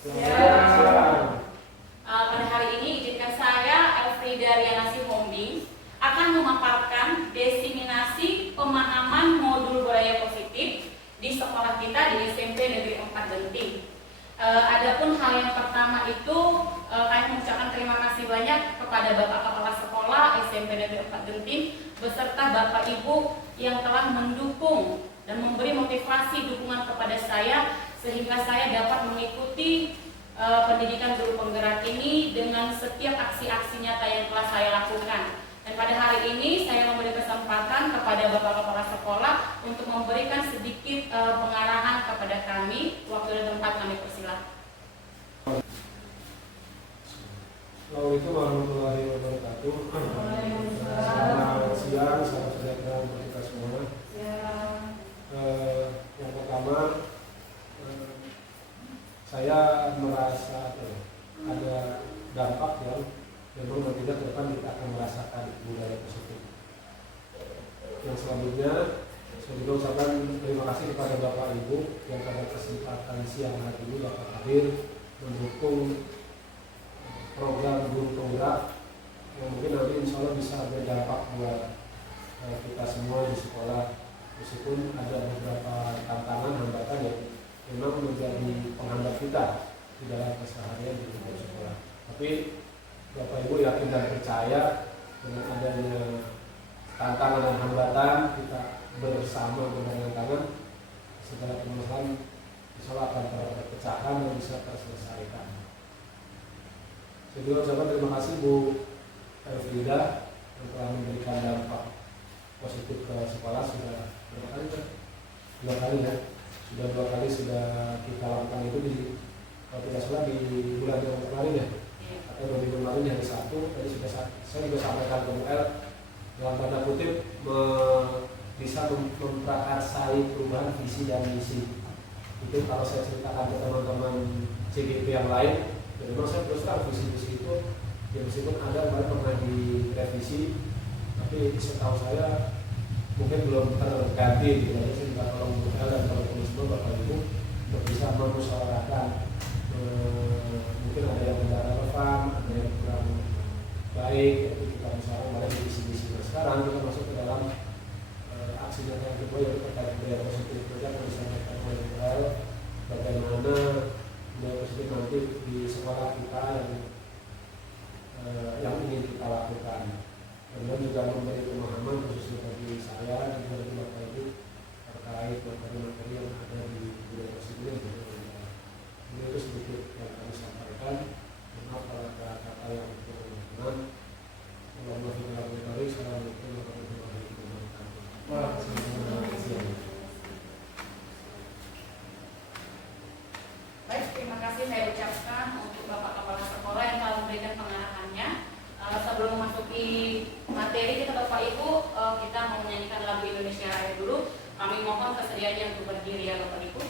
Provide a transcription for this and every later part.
Pada hari ini izinkan saya, Elfrida Riana Sihombing, akan memaparkan diseminasi pemahaman modul budaya positif di sekolah kita di SMP Negeri 4 Genting. Adapun hal yang pertama itu, kami mengucapkan terima kasih banyak kepada Bapak Kepala Sekolah SMP Negeri 4 Genting beserta Bapak Ibu yang telah mendukung dan memberi motivasi dukungan kepada saya sehingga saya dapat mengikuti pendidikan guru penggerak ini dengan setiap aksi-aksi nyata yang telah saya lakukan. Dan pada hari ini saya memberi kesempatan kepada Bapak Kepala Sekolah untuk memberikan sedikit pengarahan kepada kami. Waktu dan tempat kami persilahkan. Assalamualaikum warahmatullahi wabarakatuh. Selamat siang, salam sejahtera untuk kita semua. Yang pertama, saya merasa ada dampak yang memang nantinya ke depan kita akan merasakan budaya positif. Yang selanjutnya, saya juga ucapkan terima kasih kepada Bapak Ibu yang pada kesempatan siang hari ini dapat hadir mendukung program guru penggerak yang mungkin nanti insya Allah bisa berdampak buat kita semua di sekolah, meskipun ada beberapa tantangan hambatan yang memang menjadi penghambat kita di dalam keseharian di sekolah. Tapi Bapak Ibu yakin dan percaya dengan adanya tantangan dan hambatan, kita bersama bergandengan tangan, segala permasalahan insya Allah akan terpecahkan dan bisa terselesaikan. Saya juga ucapkan terima kasih Bu Elfrida yang telah memberikan dampak positif ke sekolah. Sudah berapa kali ya? Dua kali sudah kita lakukan itu di, kalau tidak salah di bulan yang kemarin ya, atau 2 minggu kemarin hari Sabtu. Tadi sudah saya juga sampaikan ke Bu El dalam tanda kutip bisa memprakarsai perubahan visi dan misi. Itu kalau saya ceritakan ke teman-teman CGP yang lain, jadi memang saya terus tahu visi-visi itu ya meskipun ada kemarin pernah direvisi, tapi setahu saya mungkin belum terganti. Jadi saya juga tolong Bu El dan teman-teman semua Bapak Ibu untuk bisa memusyawarahkan, mungkin ada yang tidak relevan, ada yang kurang baik, itu kita musyawarahkan pada visi-visi. Nah, sekarang kita masuk ke dalam aksi nyata yang kedua, yaitu terkait budaya positif yang disampaikan oleh Bu El, bagaimana budaya positif nanti di sekolah kita yang ingin kita lakukan. Kemudian juga memberi pemahaman khususnya bagi saya dan bagi Bapak Ibu terkait materi-materi yang ada di budaya positif ini. Itu sedikit yang kami sampaikan. Maaf kalau ada kata yang berkenan. Assalamualaikum warahmatullahi wabarakatuh. Baik, terima kasih saya ucapkan untuk Bapak Kepala Sekolah yang telah memberikan pengarahannya. Sebelum memasuki materi kita Bapak Ibu, kita mau menyanyikan lagu Indonesia Raya dulu. Kami mohon kesediaannya untuk berdiri ya Bapak Ibu.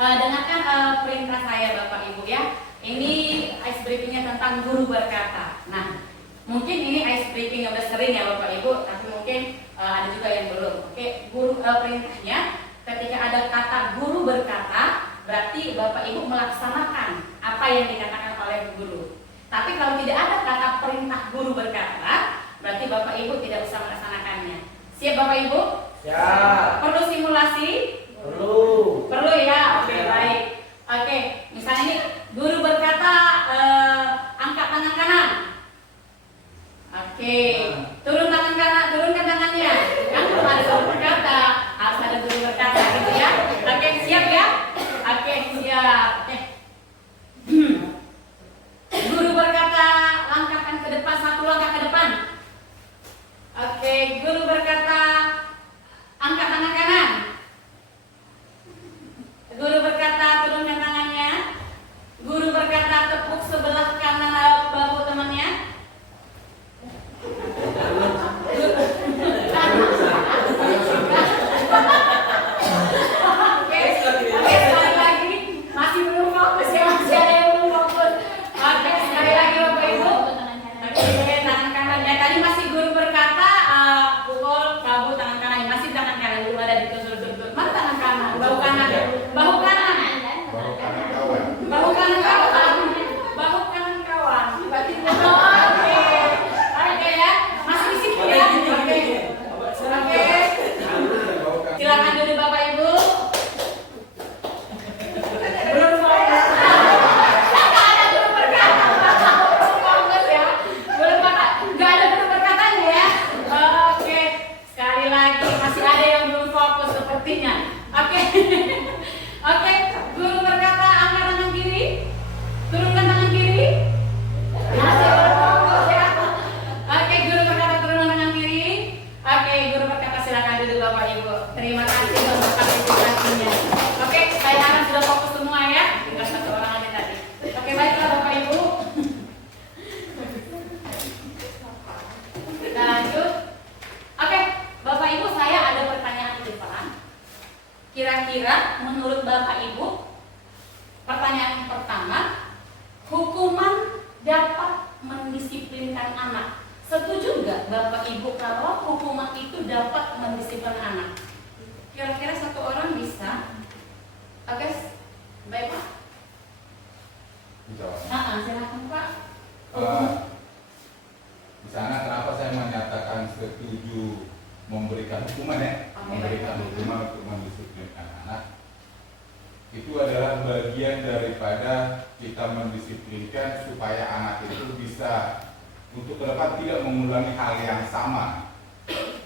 Dengarkan perintah saya Bapak Ibu ya. Ini ice breakingnya tentang guru berkata. Nah, mungkin ini ice breaking yang udah sering ya Bapak Ibu, tapi mungkin ada juga yang belum. Oke, perintahnya ketika ada kata guru berkata, berarti Bapak Ibu melaksanakan apa yang dikatakan oleh guru. Tapi kalau tidak ada kata perintah guru berkata, berarti Bapak Ibu tidak usah melaksanakannya. Siap Bapak Ibu? Siap. Perlu simulasi? Perlu. Perlu ya? Oke, baik. Oke, misalnya ini guru berkata angkat tangan kanan. Oke, turun tangan kanan, turunkan tangannya. Kan belum ada guru berkata, harus ada guru berkata gitu ya. Oke, siap ya? Oke, siap. Oke. Guru berkata langkahkan ke depan, satu langkah ke depan. Oke, guru berkata angkat tangan kanan. Guru berkata turunkan tangannya. Guru berkata tepuk sebelah kanan bahu temannya. Oke, sekali lagi masih belum fokus ya, masih ada yang belum fokus. Oke, sekali lagi Bapak Ibu. Oke, tangan kanan. Ya tadi masih guru berkata pukul bahu tangan kanan. Masih tangan kanan, belum ada ditusuk-tusuk. Mana tangan kanan? Bahu kanan. Bahu kanan. Baru kanan kawan. Bahu kanan kawan. Bahu kanan kawan. Berarti oke. Oke ya. Masih di situ ya. Oke. Oke. Silakan duduk Bapak Ibu. Belum fokus. Nggak ada guru berkata. Belum fokus ya. Belum kata. Nggak ada guru berkatanya ya. Oke. Sekali lagi masih ada yang belum fokus sepertinya. Oke. Oke. Guru berkata angkat tangan kiri. Turunkan tangan kiri. Masih belum fokus ya. Oke. Guru berkata turunkan tangan kiri. Oke. Guru berkata silakan duduk Bapak Ibu. Terima kasih untuk partisipasinya. Oke. Saya harap sudah fokus semua ya. Tinggal satu orang aja tadi. Oke. Baiklah Bapak Ibu. Kita lanjut. Oke. Bapak Ibu saya ada pertanyaan di depan. Kira-kira menurut Bapak Ibu, pertanyaan pertama, hukuman dapat mendisiplinkan anak. Setuju nggak Bapak Ibu kalau hukuman itu dapat mendisiplinkan anak? Kira-kira satu orang bisa? Oke, baik Pak. Jawab. Silakan Pak. Di sana kenapa saya menyatakan setuju memberikan hukuman ya? Oke, Memberikan baik. hukuman untuk mendisiplinkan anak. Itu adalah bagian daripada kita mendisiplinkan supaya anak itu bisa untuk ke depan tidak mengulangi hal yang sama.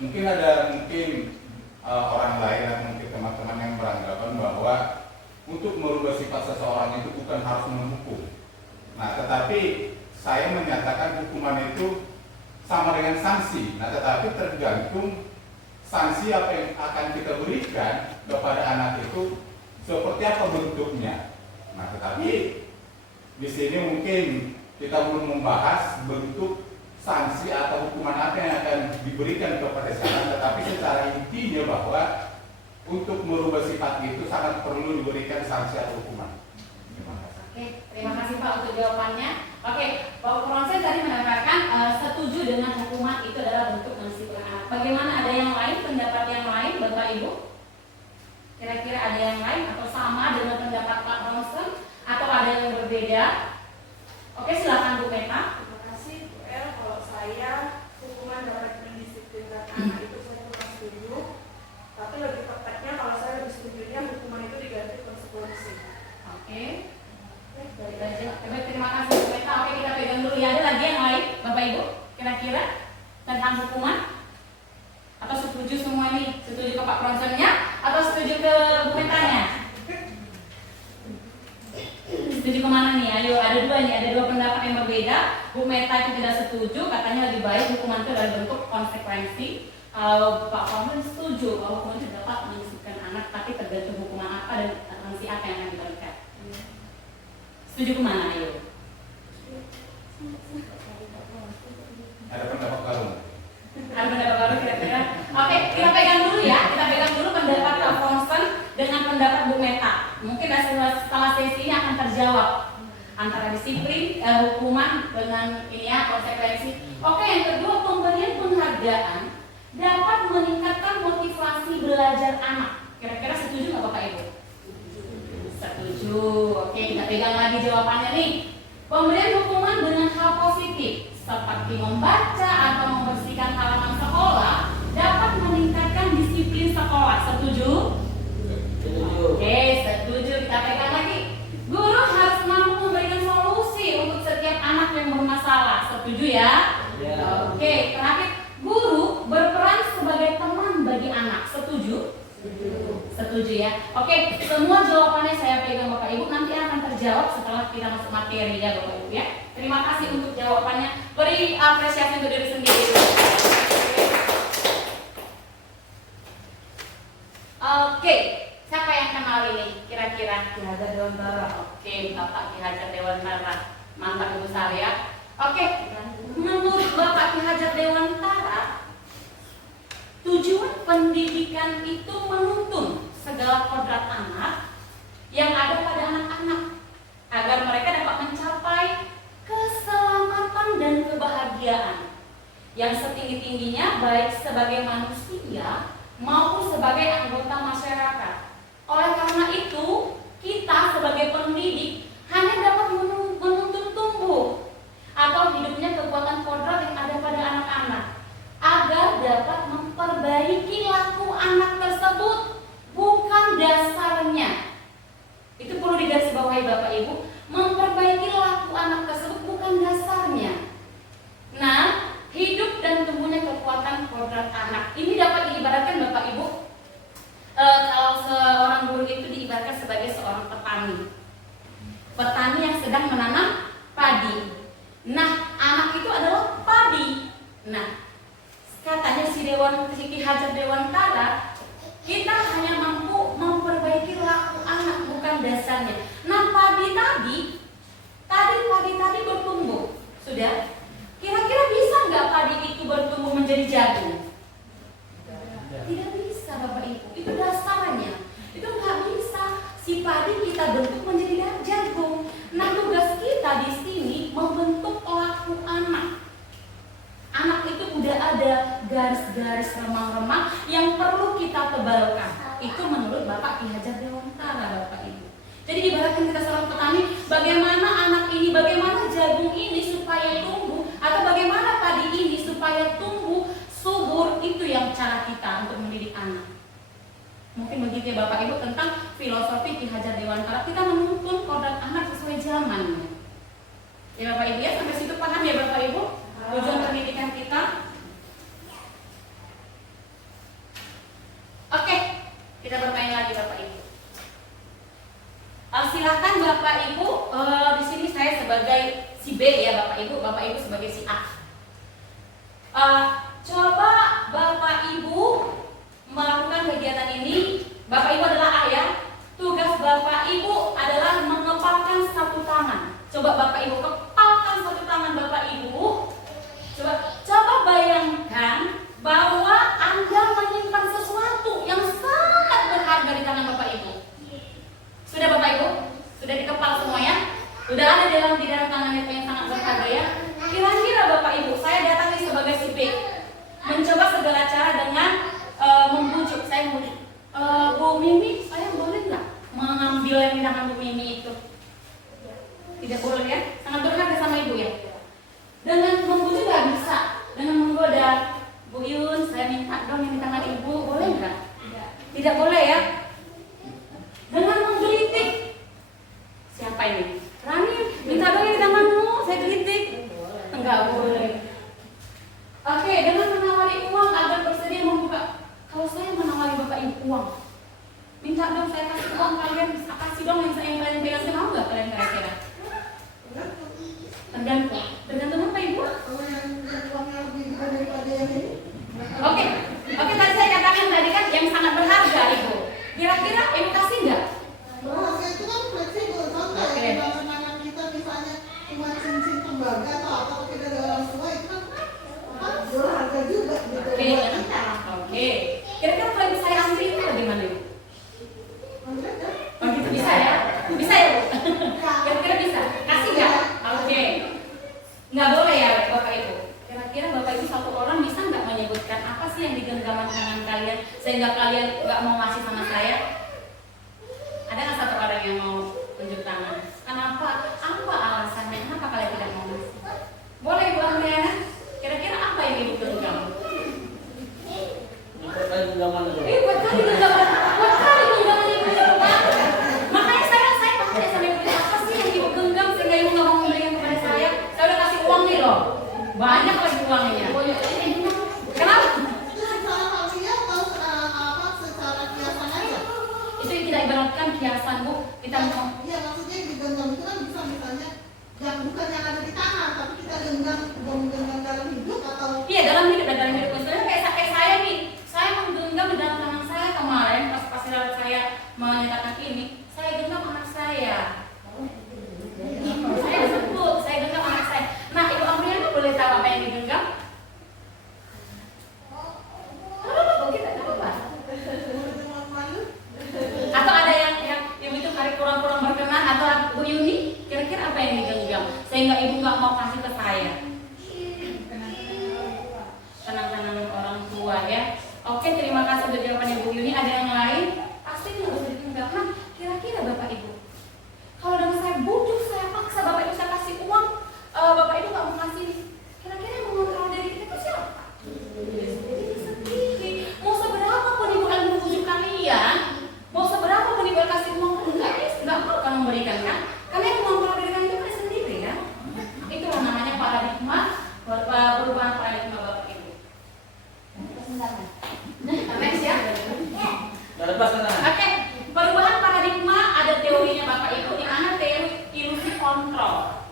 Mungkin orang lain atau mungkin teman-teman yang beranggapan bahwa untuk merubah sifat seseorang itu bukan harus menghukum. Nah, tetapi saya menyatakan hukuman itu sama dengan sanksi. Nah, tetapi tergantung sanksi apa yang akan kita berikan kepada anak itu seperti apa bentuknya. Nah, tetapi di sini mungkin kita belum membahas bentuk sanksi atau hukuman apa yang akan diberikan kepada sana, tetapi secara intinya bahwa untuk merubah sifat itu sangat perlu diberikan sanksi atau hukuman. Terima kasih. Oke, terima kasih Pak untuk jawabannya. Oke, Pak Proses tadi menambahkan setuju dengan hukuman itu adalah bentuk mendisiplinkan anak. Bagaimana, ada yang lain, pendapat yang lain Bapak Ibu? Kira-kira ada yang lain atau sama dengan pendapat Pak Ronson atau ada yang berbeda? Oke, silakan Bu Meta. Terima kasih Bu El. Kalau saya hukuman dapat mendisiplinkan anak itu saya kurang setuju. Tapi lebih tepatnya kalau saya lebih setujunya hukuman itu diganti konsekuensi. Oke. Baik aja. Baik, terima kasih Bu Meta. Oke, kita pegang dulu ya. Ada lagi yang lain Bapak Ibu? Kira-kira tentang hukuman? Atau setuju semua ini? Setuju ke Pak Ronsonnya atau setuju ke Bu Metanya? Setuju kemana nih? Ayo, ada dua pendapat yang berbeda. Bu Meta itu tidak setuju, katanya lebih baik hukuman itu dalam bentuk konsekuensi. Kalau Pak Ronson setuju bahwa hukuman itu dapat mendisiplinkan anak, tapi tergantung hukuman apa dan sanksi apa yang akan diberikan. Setuju kemana? Ayo. Ada pendapat baru? Ada pendapat baru kira-kira? Oke, kita pegang dulu ya. Kita pegang dulu pendapat Pak Ronson dengan pendapat Bu Meta. Mungkin setelah sesi ini akan terjawab antara disiplin, hukuman dengan ini ya, konsekuensi. Oke, yang kedua, pemberian penghargaan dapat meningkatkan motivasi belajar anak. Kira-kira setuju nggak Bapak Ibu? Setuju. Setuju? Setuju ya. Oke, semua jawabannya saya pegang Bapak Ibu, nanti akan terjawab setelah kita masuk materi ya Bapak Ibu ya. Terima kasih untuk jawabannya. Beri apresiasi untuk diri sendiri. Oke, siapa yang kenal ini kira-kira? Ki Hajar Dewantara. Oke, Bapak Ki Hajar Dewantara. Mantap Ibu Sarya. Oke, menurut Bapak Ki Hajar Dewantara, tujuan pendidikan itu menuntun segala kodrat anak yang ada pada anak-anak agar mereka dapat mencapai keselamatan dan kebahagiaan yang setinggi-tingginya baik sebagai manusia maupun sebagai anggota masyarakat. Oleh karena itu, kita sebagai pendidik hanya dapat menuntun tumbuh atau hidupnya kekuatan kodrat yang ada pada anak-anak agar dapat memperbaiki laku anak tersebut, bukan dasarnya. Itu perlu digarisbawahi Bapak Ibu, memperbaiki laku anak tersebut bukan dasarnya. Nah, hidup dan tumbuhnya kekuatan kodrat anak ini dapat diibaratkan Bapak Ibu, kalau seorang guru itu diibaratkan sebagai seorang petani. Petani yang sedang menanam padi. Nah, anak itu adalah padi. Nah, katanya si Ki Hajar Dewantara, kita hanya mampu memperbaiki laku anak, bukan dasarnya. Nah, padi tadi bertumbuh. Sudah? Kira-kira bisa nggak padi itu bertumbuh menjadi jagung? Tidak bisa Bapak Ibu. Itu dasarnya. Itu nggak bisa. Si padi kita bentuk menjadi jagung. Nah, tugas kita di sini membentuk laku anak. Anak itu udah ada garis-garis remang-remang yang perlu kita tebalkan. Itu menurut Bapak Ki Hajar Dewantara, Bapak Ibu. Jadi ibaratkan kita seorang petani, bagaimana anak ini, bagaimana jagung ini supaya tumbuh, atau bagaimana padi ini supaya tumbuh subur, itu yang cara kita untuk mendidik anak. Mungkin begitu ya Bapak Ibu tentang filosofi Ki Hajar Dewantara. Kita menuntun kodrat anak sesuai zamannya. Ya Bapak Ibu ya, sampai situ paham ya Bapak Ibu? Tujuan pendidikan kita. Oke, kita bertanya lagi Bapak Ibu. Silakan Bapak Ibu, di sini saya sebagai si B ya Bapak Ibu sebagai si A. Coba Bapak Ibu melakukan kegiatan ini. Bapak Ibu adalah A ya. Tugas Bapak Ibu adalah mengepalkan satu tangan. Coba Bapak Ibu kepalkan satu tangan Bapak Ibu. Coba bayangkan bahwa Anda menyimpan sesuatu yang sangat berharga di tangan Bapak Ibu. Sudah Bapak Ibu? Sudah dikepal semua ya? Sudah ada di dalam tangan itu yang sangat berharga ya? Kira-kira Bapak Ibu, saya datang sebagai si B, mencoba segala cara dengan membujuk. Saya membujuk, Bu Mimi, saya boleh nggak mengambil yang di tangan Bu Mimi itu? Tidak boleh ya? Sangat berharga sama Ibu ya? Dengan membujuk nggak bisa, dengan menggoda, Bu Yun, saya minta dong yang di tangan Ibu, boleh nggak? Tidak boleh ya? Dengan menggelitik, siapa ini? Rani, minta dong yang di tanganmu, saya gelitik. Enggak boleh. Oke, dengan menawari uang agar bersedia membuka. Kalau saya menawari Bapak Ibu uang, minta dong saya kasih uang kalian, kasih dong yang kalian pegang, mau nggak kalian kira-kira? Tergantung apa Ibu? Oke, tadi saya katakan tadi kan yang sangat berharga Ibu. Kira-kira Ibu kasih nggak? Berharga itu kan fleksibel, contoh ya, dalam anak kita misalnya cuma cincin tembaga atau tidak ada orang tua itu kan berharga juga gitu. Oke. Kira-kira kalau Ibu saya antri itu bagaimana Ibu? Oh gitu bisa ya? Bisa ya Bu? Kira-kira bisa? Kasih nggak? Oke. Nggak boleh ya Bapak Ibu? Kira-kira Bapak Ibu satu orang bisa nggak menyebutkan apa sih yang di genggaman tangan kalian sehingga kalian nggak mau ngasih sama saya? Ada nggak satu orang yang mau tunjuk tangan? Kenapa? Apa alasannya? Kenapa kalian tidak mau ngasih? Boleh Bu Andriana? Kira-kira apa yang Ibu genggam? Buat kali genggaman Ibu genggam. Makanya saya tanya sama Ibu, apa sih yang Ibu genggam sehingga Ibu nggak mau memberikan kepada saya? Saya udah kasih uang nih loh, banyak lagi uangnya. Kenapa? kita ibaratkan kiasan Bu, kita mau Iya, maksudnya yang digenggam itu kan bisa misalnya yang bukan yang ada di tangan, tapi kita genggam dalam hidup atau iya dalam hidup dan dalam hidup sebenarnya kayak saya nih, saya menggenggam di dalam tangan saya kemarin pas saya menyatakan ini, saya genggam anak saya. Saya sebut, saya genggam anak saya. Nah, Ibu Amriana boleh tahu apa yang digenggam? Apa kita apa? Atau ada yang ibu itu hari kurang-kurang berkenan atau Bu Yuni, kira-kira apa yang digenggam sehingga ibu nggak mau kasih ke saya? Kenang-kenangan orang tua ya. Oke, terima kasih untuk jawaban Ibu Yuni. Ada yang lain? Pasti itu harus digenggam. Nah, kira-kira Bapak Ibu, kalau dengan saya bujuk, saya paksa Bapak Ibu saya kasih uang, Bapak Ibu nggak mau kasih, kira-kira yang mengontrol diri kita itu siapa? Diri sendiri. Mau seberapa pun Ibu akan membujuk kalian, mau seberapa pun Ibu kasih uang, nggak mau kan memberikan kan? Karena yang mengontrol diri kalian itu kan sendiri ya. Itulah namanya paradigma, perubahan paradigma Bapak Ibu. Next ya. Oke, perubahan paradigma ada teorinya Bapak Ibu, di mana teori ilusi kontrol.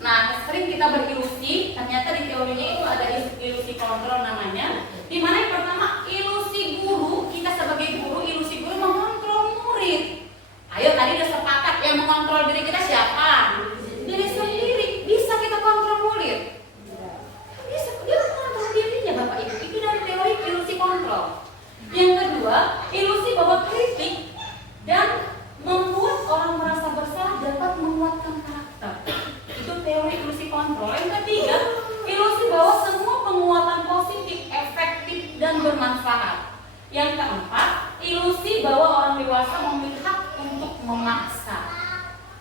Nah, sering kita berilusi, ternyata di teorinya itu ada ilusi kontrol namanya. Di mana yang pertama ilusi guru, kita sebagai guru, ilusi guru mengontrol murid. Ayo tadi udah sepakat yang mengontrol diri kita siapa? Diri sendiri. Bisa kita kontrol murid? Bisa, dia mengontrol dirinya Bapak Ibu. Itu dari teori ilusi kontrol. Yang kedua, ilusi bahwa kritik dan membuat orang merasa bersalah dapat menguatkan karakter. Itu teori ilusi kontrol. Yang ketiga, ilusi bahwa semua penguatan positif, efektif, dan bermanfaat. Yang keempat, ilusi bahwa orang dewasa memiliki hak untuk memaksa.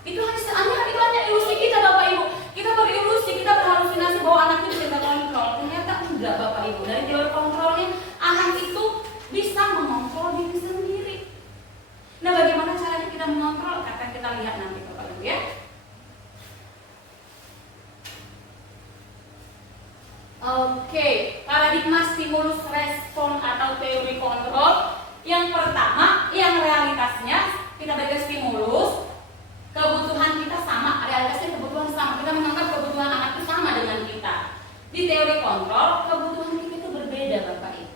Itu hanya ilusi kita Bapak Ibu. Kita berilusi, kita berhalusinasi bahwa anak itu bisa kita kontrol. Ternyata enggak Bapak Ibu. Dari teori kontrolnya, anak itu bisa mengontrol diri sendiri. Nah, bagaimana caranya kita mengontrol? Akan kita lihat nanti Bapak Ibu ya. Oke, paradigma stimulus respon atau teori kontrol. Yang pertama, yang realitasnya kita berikan stimulus, kebutuhan kita sama, realitasnya kebutuhan sama. Kita menganggap kebutuhan anak itu sama dengan kita. Di teori kontrol, kebutuhan kita itu berbeda Bapak Ibu.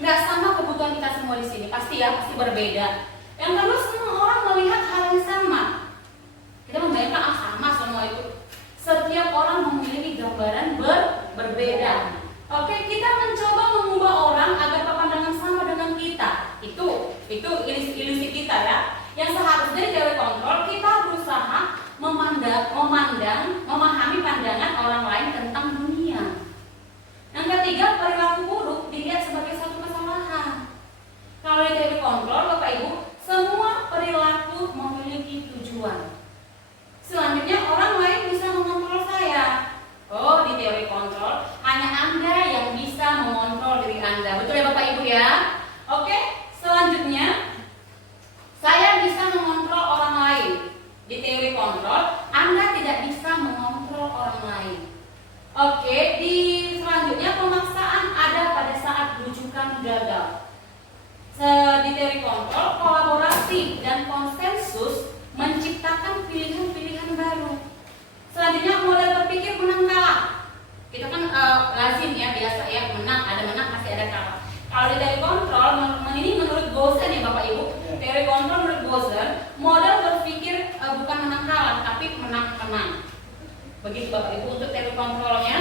Nggak sama kebutuhan kita semua di sini, pasti berbeda. Yang kedua, semua orang melihat hal yang sama. Kita membayangkan sama semua itu. Setiap orang memiliki gambaran berbeda. Oke, kita mencoba mengubah orang agar berpandangan sama dengan kita. Itu ilusi kita ya. Yang seharusnya di teori kontrol kita berusaha memahami pandangan orang lain tentang dunia. Yang ketiga, perilaku buruk dilihat sebagai satu kesalahan. Kalau di teori kontrol, Bapak Ibu, semua perilaku memiliki tujuan. Selanjutnya, orang lain bisa mengontrol saya. Oh, di teori kontrol, hanya Anda yang bisa mengontrol diri Anda. Betul ya Bapak Ibu ya? Oke, selanjutnya, saya bisa mengontrol orang lain. Di teori kontrol, Anda tidak bisa mengontrol orang lain. Oke, selanjutnya pemaksaan ada pada saat rujukan gagal. Di teori kontrol, kolaborasi dan konsensus menciptakan pilihan-pilihan baru. Selanjutnya model berpikir menang kalah. Itu kan lazim ya, biasa ya, ada menang pasti ada kalah. Kalau di teori kontrol, ini menurut Gosen ya Bapak Ibu, teori kontrol menurut Gosen, model berpikir bukan menang kalah, tapi menang-menang. Begitu Bapak Ibu untuk teori kontrolnya.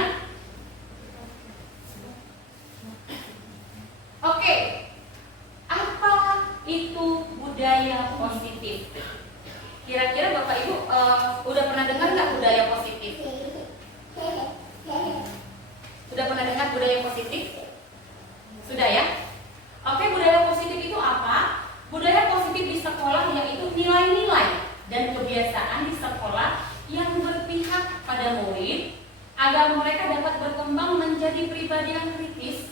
Oke, apa itu budaya positif? Kira-kira Bapak Ibu udah pernah dengar nggak budaya positif? Sudah pernah dengar budaya positif? Sudah ya? Oke, budaya positif itu apa? Budaya positif di sekolah yaitu nilai-nilai dan kebiasaan di sekolah yang berpihak pada murid agar mereka dapat berkembang menjadi pribadi yang kritis,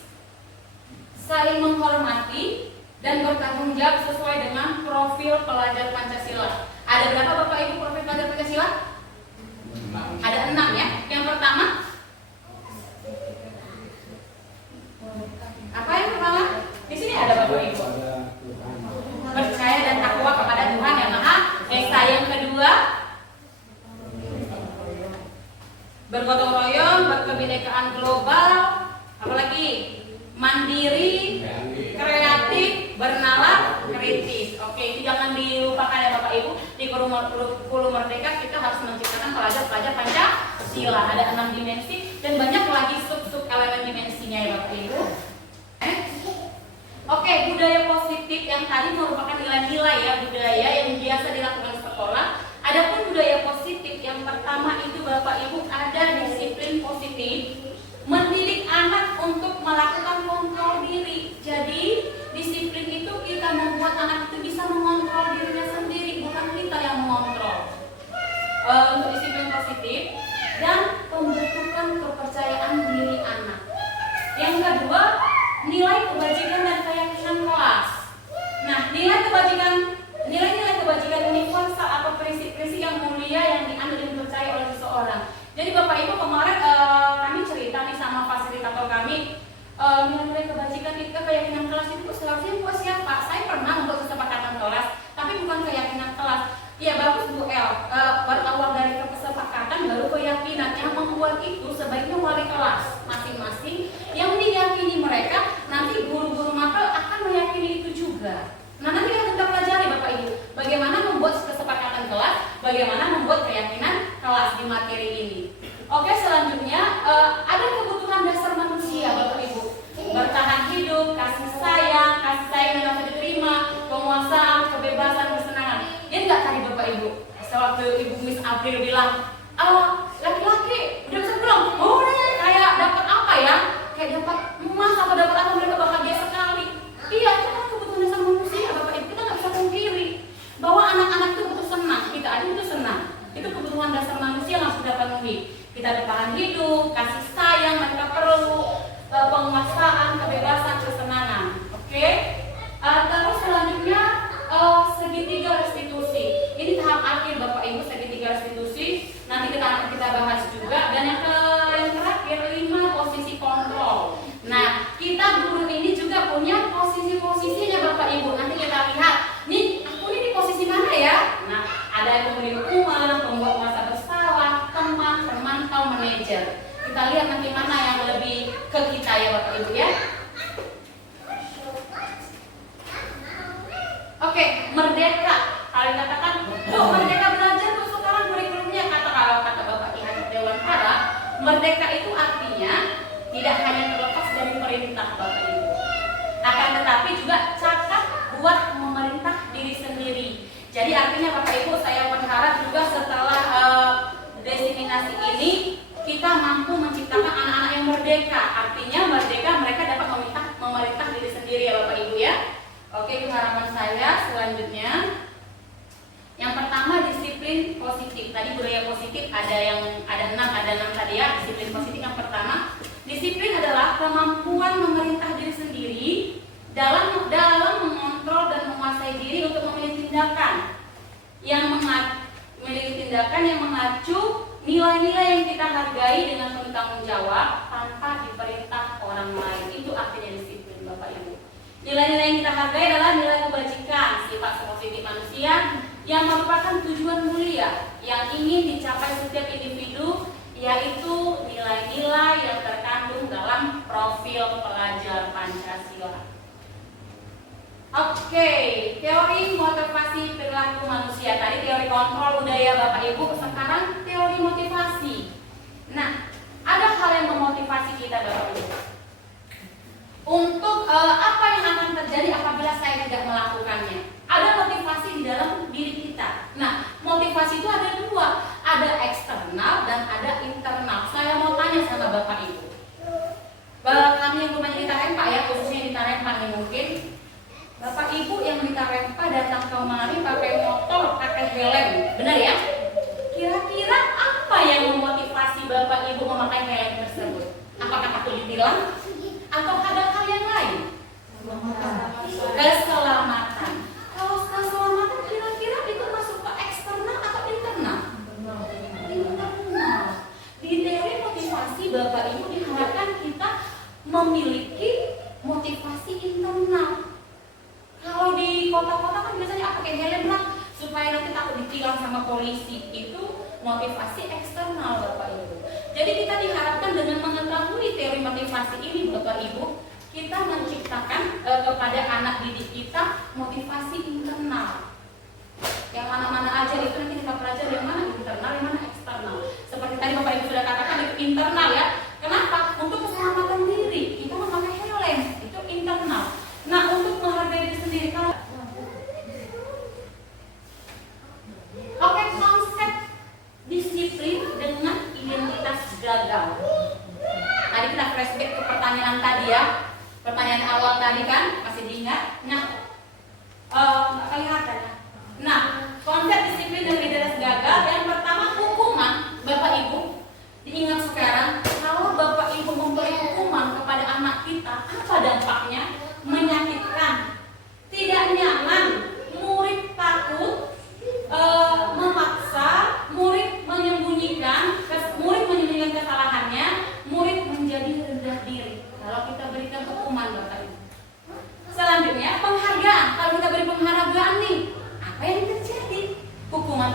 saling menghormati, dan bertanggung jawab sesuai dengan profil pelajar Pancasila. Ada berapa Bapak Ibu profil pelajar Pancasila? 6. Ada 6 ya. Yang pertama, apa yang pertama? Di sini ada Bapak Ibu. Percaya dan kurikulum Merdeka kita harus menciptakan pelajar-pelajar Pancasila. Ada 6 dimensi dan banyak lagi sub-sub elemen dimensinya ya Bapak Ibu. Oke, budaya positif yang tadi merupakan nilai-nilai ya budaya yang biasa dilakukan di sekolah. Adapun budaya positif yang pertama itu Bapak Ibu ada disiplin positif, mendidik anak untuk melakukan kontrol diri. Jadi disiplin itu kita membuat anak itu bisa mengontrol dirinya sendiri, bukan kita yang mengontrol. Untuk disiplin positif dan pembentukan kepercayaan diri anak. Yang kedua, nilai kebajikan dan keyakinan kelas. Nah, nilai-nilai kebajikan universal atau prinsip-prinsip yang mulia yang diambil dan dipercaya oleh seseorang. Jadi Bapak Ibu kemarin kami cerita nih sama fasilitator kami, nilai-nilai kebajikan itu keyakinan kelas itu seharusnya buat siapa? Saya pernah untuk kesepakatan kelas, tapi bukan keyakinan kelas. Ya bagus Bu El, berawal dari kesepakatan baru keyakinan. Yang membuat itu sebaiknya wali kelas masing-masing yang diyakini mereka, nanti guru-guru mapel akan meyakini itu juga. Nah nanti kita pelajari Bapak Ibu, bagaimana membuat kesepakatan kelas, bagaimana membuat keyakinan kelas di materi ini. Oke, selanjutnya ada kebutuhan dasar manusia Bapak Ibu, bertahan hidup, kasih sayang yang dapat diterima, penguasaan, kebebasan, kesenangan. Ya enggak tadi Bapak Ibu, sewaktu Ibu Miss April bilang, laki-laki udah bisa pulang, oh kayak dapat apa ya? Kayak dapat emas atau dapat apa, mereka bahagia sekali. Iya, itu kan kebutuhan dasar manusia Bapak Ibu, kita nggak bisa pungkiri bahwa anak-anak itu butuh senang, kita aja butuh senang. Itu kebutuhan dasar manusia yang harus kita penuhi. Kita bertahan hidup, kasih sayang mereka perlu, penguasaan, kebebasan, kesenangan. Oke? Terus selanjutnya segitiga restitusi. Ini tahap akhir Bapak Ibu, segitiga restitusi. Nanti kita akan bahas juga. Dan yang terakhir 5 posisi kontrol. Nah, kita guru ini juga punya posisi-posisinya Bapak Ibu. Nanti kita lihat, nih aku ini di posisi mana ya? Nah, ada yang memberi hukuman, pembuat masa bersalah, teman, pemantau, manajer. Kita lihat nanti mana yang lebih ke kita ya Bapak Ibu ya. Oke, merdeka. Kalian katakan, merdeka belajar tuh sekarang kurikulumnya kalau kata Bapak Ibu Dewan Para, merdeka itu artinya tidak hanya terlepas dari perintah Bapak Ibu, akan tetapi juga cakap buat memerintah diri sendiri. Jadi artinya Bapak Ibu, saya berharap juga setelah desiminasi ini kita mampu menciptakan anak-anak yang merdeka. Artinya merdeka, mereka dapat memerintah diri sendiri ya Bapak Ibu ya. Oke, itu harapan saya. Selanjutnya, yang pertama disiplin positif. Tadi budaya positif ada 6 tadi ya. Disiplin positif yang pertama, disiplin adalah kemampuan memerintah diri sendiri dalam mengontrol dan menguasai diri untuk memilih tindakan yang mengacu nilai-nilai yang kita hargai dengan penuh tanggung jawab tanpa diperintah orang lain. Itu artinya disiplin Bapak Ibu. Nilai-nilai yang kita hargai adalah nilai kebajikan, sifat positif manusia yang merupakan tujuan mulia yang ingin dicapai setiap individu, yaitu nilai-nilai yang terkandung dalam profil pelajar Pancasila. Oke, teori motivasi perilaku manusia. Tadi teori kontrol budaya Bapak Ibu, sekarang teori motivasi. Nah, ada hal yang memotivasi kita Bapak Ibu untuk apa yang akan terjadi apabila saya tidak melakukannya. Ada motivasi di dalam diri kita. Nah, motivasi itu ada 2, ada eksternal dan ada internal. Saya mau tanya sama Bapak Ibu, kami yang rumahnya di Tarempa ya, khususnya di Tarempa nih mungkin, Bapak Ibu yang di Tarempa datang kemari pakai motor, pakai helm, benar ya? Kira-kira apa yang memotivasi Bapak Ibu memakai helm tersebut? Apakah takut ditilang? Atau ada hal yang lain? Keselamatan. Kalau keselamatan kira-kira itu masuk ke eksternal atau internal? Internal. Di teori motivasi Bapak Ibu diharapkan kita memiliki motivasi internal. Kalau di kota-kota kan biasanya pakai helm lah supaya nanti takut ditilang sama polisi. Itu motivasi eksternal Bapak Ibu. Jadi kita diharapkan dengan mengetahui teori motivasi ini Bapak Ibu, kita menciptakan kepada anak didik kita motivasi internal. Yang mana-mana aja itu nanti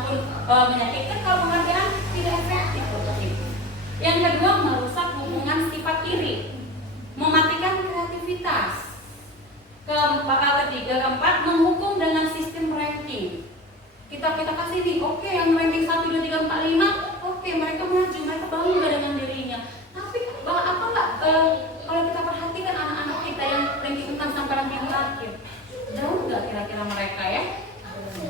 pun menyakitkan kalau penghargaan tidak efektif untuk itu. Yang kedua, merusak hubungan sifat iri, mematikan kreativitas. Keempat, menghukum dengan sistem ranking. Kita kasih nih, oke, yang ranking 1, 2, 3, 4, 5, oke, mereka maju, mereka bangga dengan dirinya. Tapi apa enggak kalau kita perhatikan anak-anak kita yang ranking 6 sampai ranking terakhir, jauh nggak kira-kira mereka ya?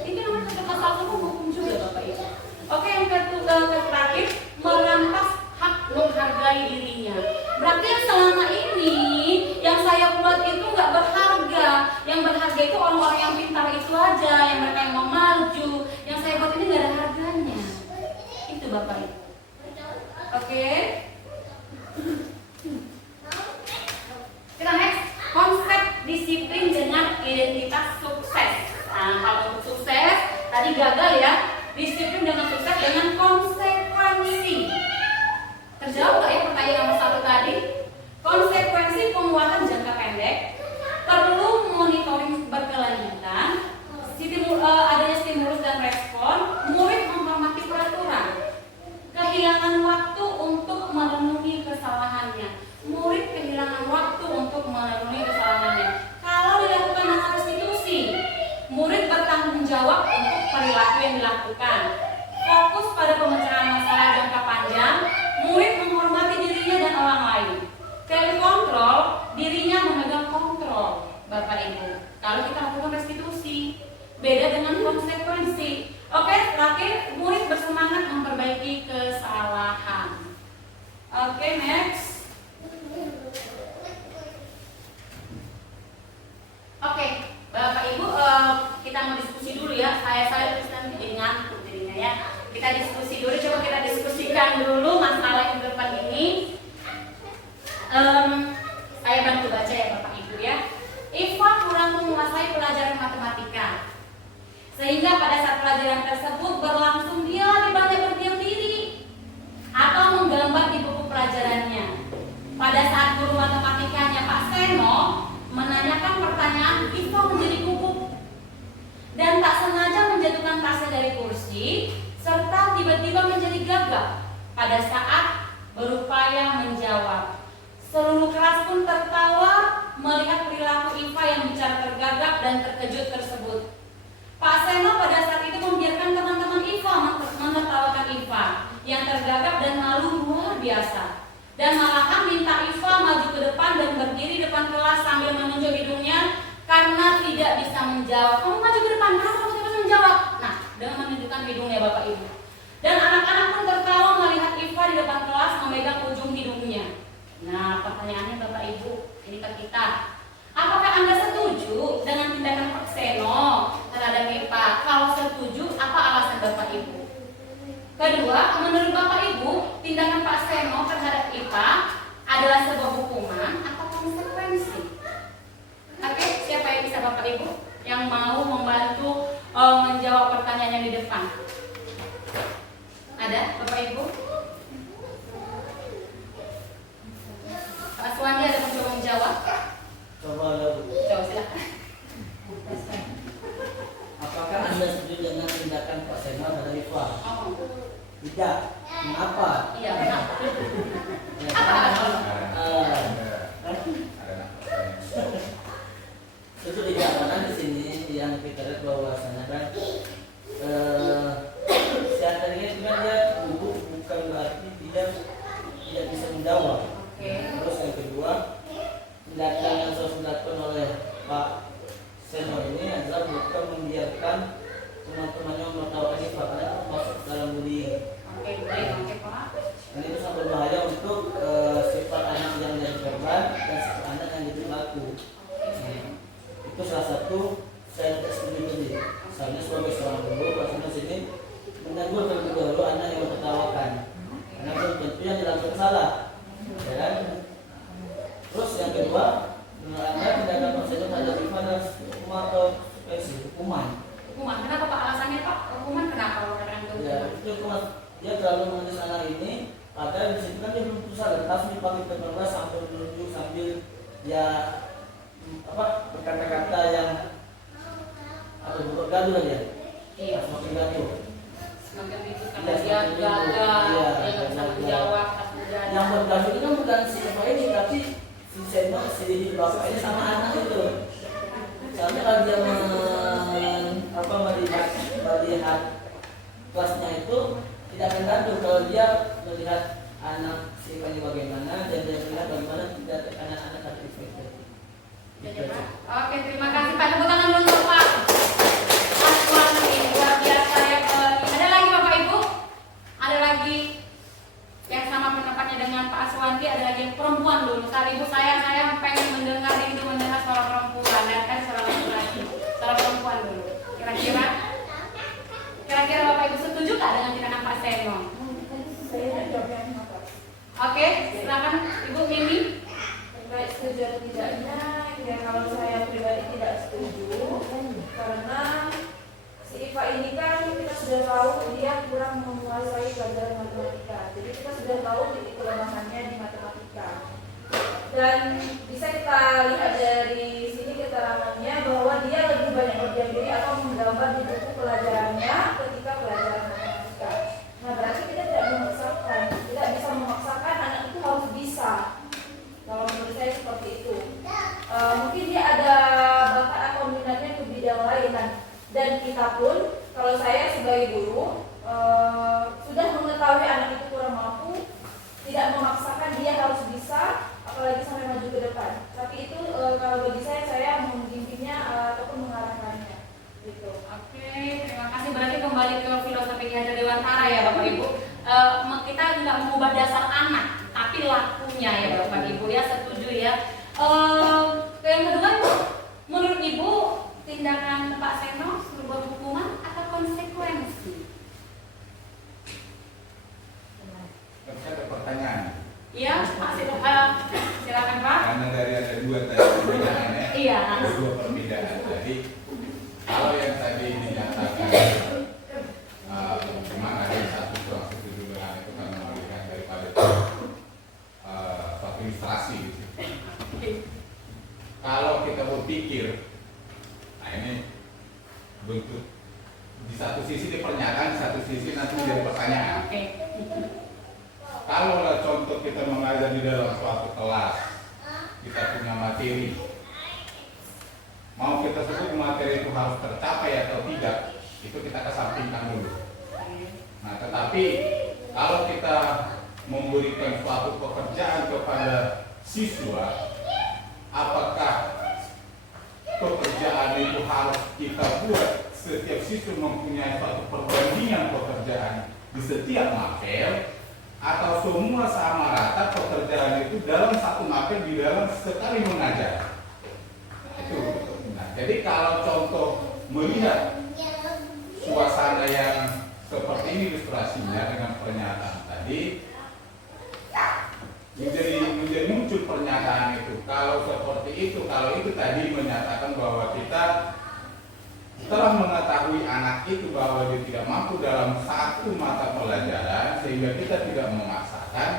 Ini namanya sudah satu hukum juga Bapak Ibu. Oke, yang terakhir, merampas hak menghargai dirinya. Berarti yang selama ini yang saya buat itu nggak berharga. Yang berharga itu orang-orang yang pintar itu aja, yang mereka yang mau maju. Yang saya buat ini nggak ada harganya. Itu Bapak Ibu. Oke. Kita next, konsep disiplin dengan identitas sukses. Nah, kalau untuk sukses tadi gagal ya. Disiplin dengan sukses dengan konsekuensi. Terjawab nggak ya pertanyaan nomor 1 tadi? Konsekuensi penguatan jangka pendek, perlu monitoring berkelanjutan, adanya stimulus dan respon, murid menghormati peraturan, kehilangan waktu untuk memenuhi kesalahannya. Murid kehilangan waktu untuk memenuhi kesalahannya. Kalau dilakukan dengan restitusi, murid bertanggung jawab untuk perilaku yang dilakukan. Fokus pada pemecahan masalah jangka panjang, murid menghormati dirinya dan orang lain. Self kontrol, dirinya memegang kontrol, Bapak Ibu. Kalau kita lakukan restitusi, beda dengan konsekuensi. Oke, terakhir, murid bersemangat memperbaiki kesalahan. Oke, next. Oke, Bapak Ibu, kita mau diskusi dulu ya. Saya terus nanti jadi ngantuk jadinya ya. Kita diskusi dulu, coba kita diskusikan dulu masalah yang depan ini. Saya bantu baca ya Bapak Ibu ya. Iva kurang menguasai pelajaran matematika, sehingga pada saat pelajaran tersebut berlangsung dia lebih banyak berdiam diri atau menggambar di buku pelajarannya. Pada saat guru matematikanya Pak Seno menanyakan pertanyaan, Iva menjadi gugup dan tak sengaja menjatuhkan tasnya dari kursi, serta tiba-tiba menjadi gagap pada saat berupaya menjawab. Seluruh kelas pun tertawa melihat perilaku Iva yang bicara tergagap dan terkejut tersebut. Pak Seno pada saat itu membiarkan teman-teman Iva menertawakan Iva yang tergagap dan malu luar biasa, dan malahan minta Iva maju ke depan dan berdiri depan kelas sambil menunjuk hidungnya karena tidak bisa menjawab. Kamu maju ke depan, karena kamu tidak bisa menjawab. Nah, dengan menunjukkan hidungnya Bapak Ibu. Dan anak-anak pun tertawa melihat Iva di depan kelas memegang ujung hidungnya. Nah, pertanyaannya Bapak Ibu, ini ke kita. Apakah Anda setuju dengan tindakan Pak Seno terhadap Iva? Kalau setuju, apa alasan Bapak Ibu? Kedua, menurut Bapak Ibu, tindakan Pak Seno terhadap Iva adalah sebuah hukuman atau konsekuensi? Oke, siapa yang bisa Bapak Ibu yang mau membantu menjawab pertanyaan yang di depan? Ada Bapak Ibu? Pak Suwandi ada mencoba menjawab? Coba silakan. apakah Anda setuju dengan tindakan Pak Seno terhadap Iva? Oh. Tidak. Kenapa? Iya, kenapa? Ya, Tentu tidak, karena di sini yang kita lihat bahwasanya kan si Anda ini kan dia gugup, bukan berarti dia tidak bisa menjawab. Oke. Terus yang kedua, tindakan yang harus dilakukan oleh Pak Seno ini adalah bukan membiarkan teman-temannya menertawakan Iva, karena itu masuk dalam bullying. Oke, baik, oke Pak. Dan itu sangat berbahaya untuk sifat anak yang menjadi korban dan sifat anak yang jadi pelaku. Itu salah satu saya tidak setuju tadi. Misalnya sebagai seorang guru, Pak Seno sini menegur terlebih dahulu anak yang menertawakan, karena belum tentu yang dilakukan salah. Ya kan? Terus yang kedua, menurut Anda tindakan Pak Seno terhadap Iva adalah hukuman atau hukuman? Hukuman, kenapa Pak alasannya Pak? Hukuman kenapa kalau katakan itu? Ya, itu hukuman. Dia terlalu mengenis anak ini, padahal di situ kan dia belum putus salah, langsung dipanggil ke kelas sambil menunjuk sambil ya berkata-kata yang atau bergaduh dia. Iya. Semakin gaduh. Semakin itu karena Iya, dia semakin gagal, ribut. Iya, dia nggak bisa gagal. menjawab pas udah ada. Yang bergaduh itu kan bukan si Eva ini, tapi si Seno, si Didi bapak ini sama anak itu. Soalnya kalau dia melihat kelasnya itu tidak akan gaduh kalau dia melihat anak si Eva ini bagaimana dan dia melihat bagaimana tidak anak-anak ada efektif. Ya, Pak. Oke, terima kasih Pak. Tepuk tangan dulu untuk Pak Aswandi, luar biasa ya. Ada lagi Bapak Ibu? Ada lagi yang sama pendapatnya dengan Pak Aswandi? Ada lagi yang perempuan dulu. Saat Ibu saya pengen mendengar suara perempuan dan kan suara laki-laki. Suara perempuan dulu. Kira-kira Bapak Ibu setuju tak dengan tindakan Pak Seno? Saya jawabnya apa? Oke, silakan Ibu Mimi. Baik setuju atau tidaknya, ya kalau saya pribadi tidak setuju karena si Iva ini kan kita sudah tahu dia kurang menguasai pelajaran matematika, jadi kita sudah tahu titik kelemahannya di matematika dan bisa kita lihat dari sini keterangannya bahwa dia lebih banyak berdiam diri atau menggambar di buku pelajarannya ketika pelajaran matematika. Nah berarti kita tidak bisa memaksakan anak itu harus bisa. Kalau menurut saya seperti itu. Mungkin dia ada bakat atau minatnya ke bidang lain dan kita pun, kalau saya sebagai guru sudah mengetahui anak itu kurang mampu, tidak memaksakan dia harus bisa, apalagi sampai maju ke depan. Tapi itu kalau bagi saya membimbingnya ataupun mengarahkannya. Gitu. Oke, terima kasih. Berarti kembali ke filosofi Ki Hajar Dewantara ya Bapak Ibu. Kita nggak mengubah dasar anak, tapi lakunya ya Bapak Ibu ya, setuju ya. Yang kedua, menurut Ibu tindakan Pak Seno sebuah hukuman atau konsekuensi? Saya ada pertanyaan. Iya, Pak Seno, silakan Pak. Karena dari ada dua tadi perbedaan ya. Iya. Ada dua perbedaan tadi. Kalau yang tadi dinyatakan memang ada yang satu kurang setuju dengan itu karena melihat daripada suatu ilustrasi gitu. Kalau kita berpikir, nah ini bentuk di satu sisi di pernyataan, di satu sisi nanti menjadi pertanyaan. Oke. Kalau contoh kita mengajar di dalam suatu kelas, kita punya materi, mau kita sebut materi itu harus tercapai atau tidak, itu kita kesampingkan dulu. Nah, tetapi kalau kita memberikan suatu pekerjaan kepada siswa, apakah pekerjaan itu harus kita buat setiap siswa mempunyai suatu perbandingan pekerjaan di setiap mapel, atau semua sama rata pekerjaan itu dalam satu mapel di dalam sekali mengajar? Itu. Nah, jadi kalau contoh melihat suasana yang seperti ini ilustrasinya dengan pernyataan tadi, menjadi muncul pernyataan itu. Kalau seperti itu, kalau itu tadi menyatakan bahwa kita telah mengetahui anak itu bahwa dia tidak mampu dalam satu mata pelajaran sehingga kita tidak memaksakan,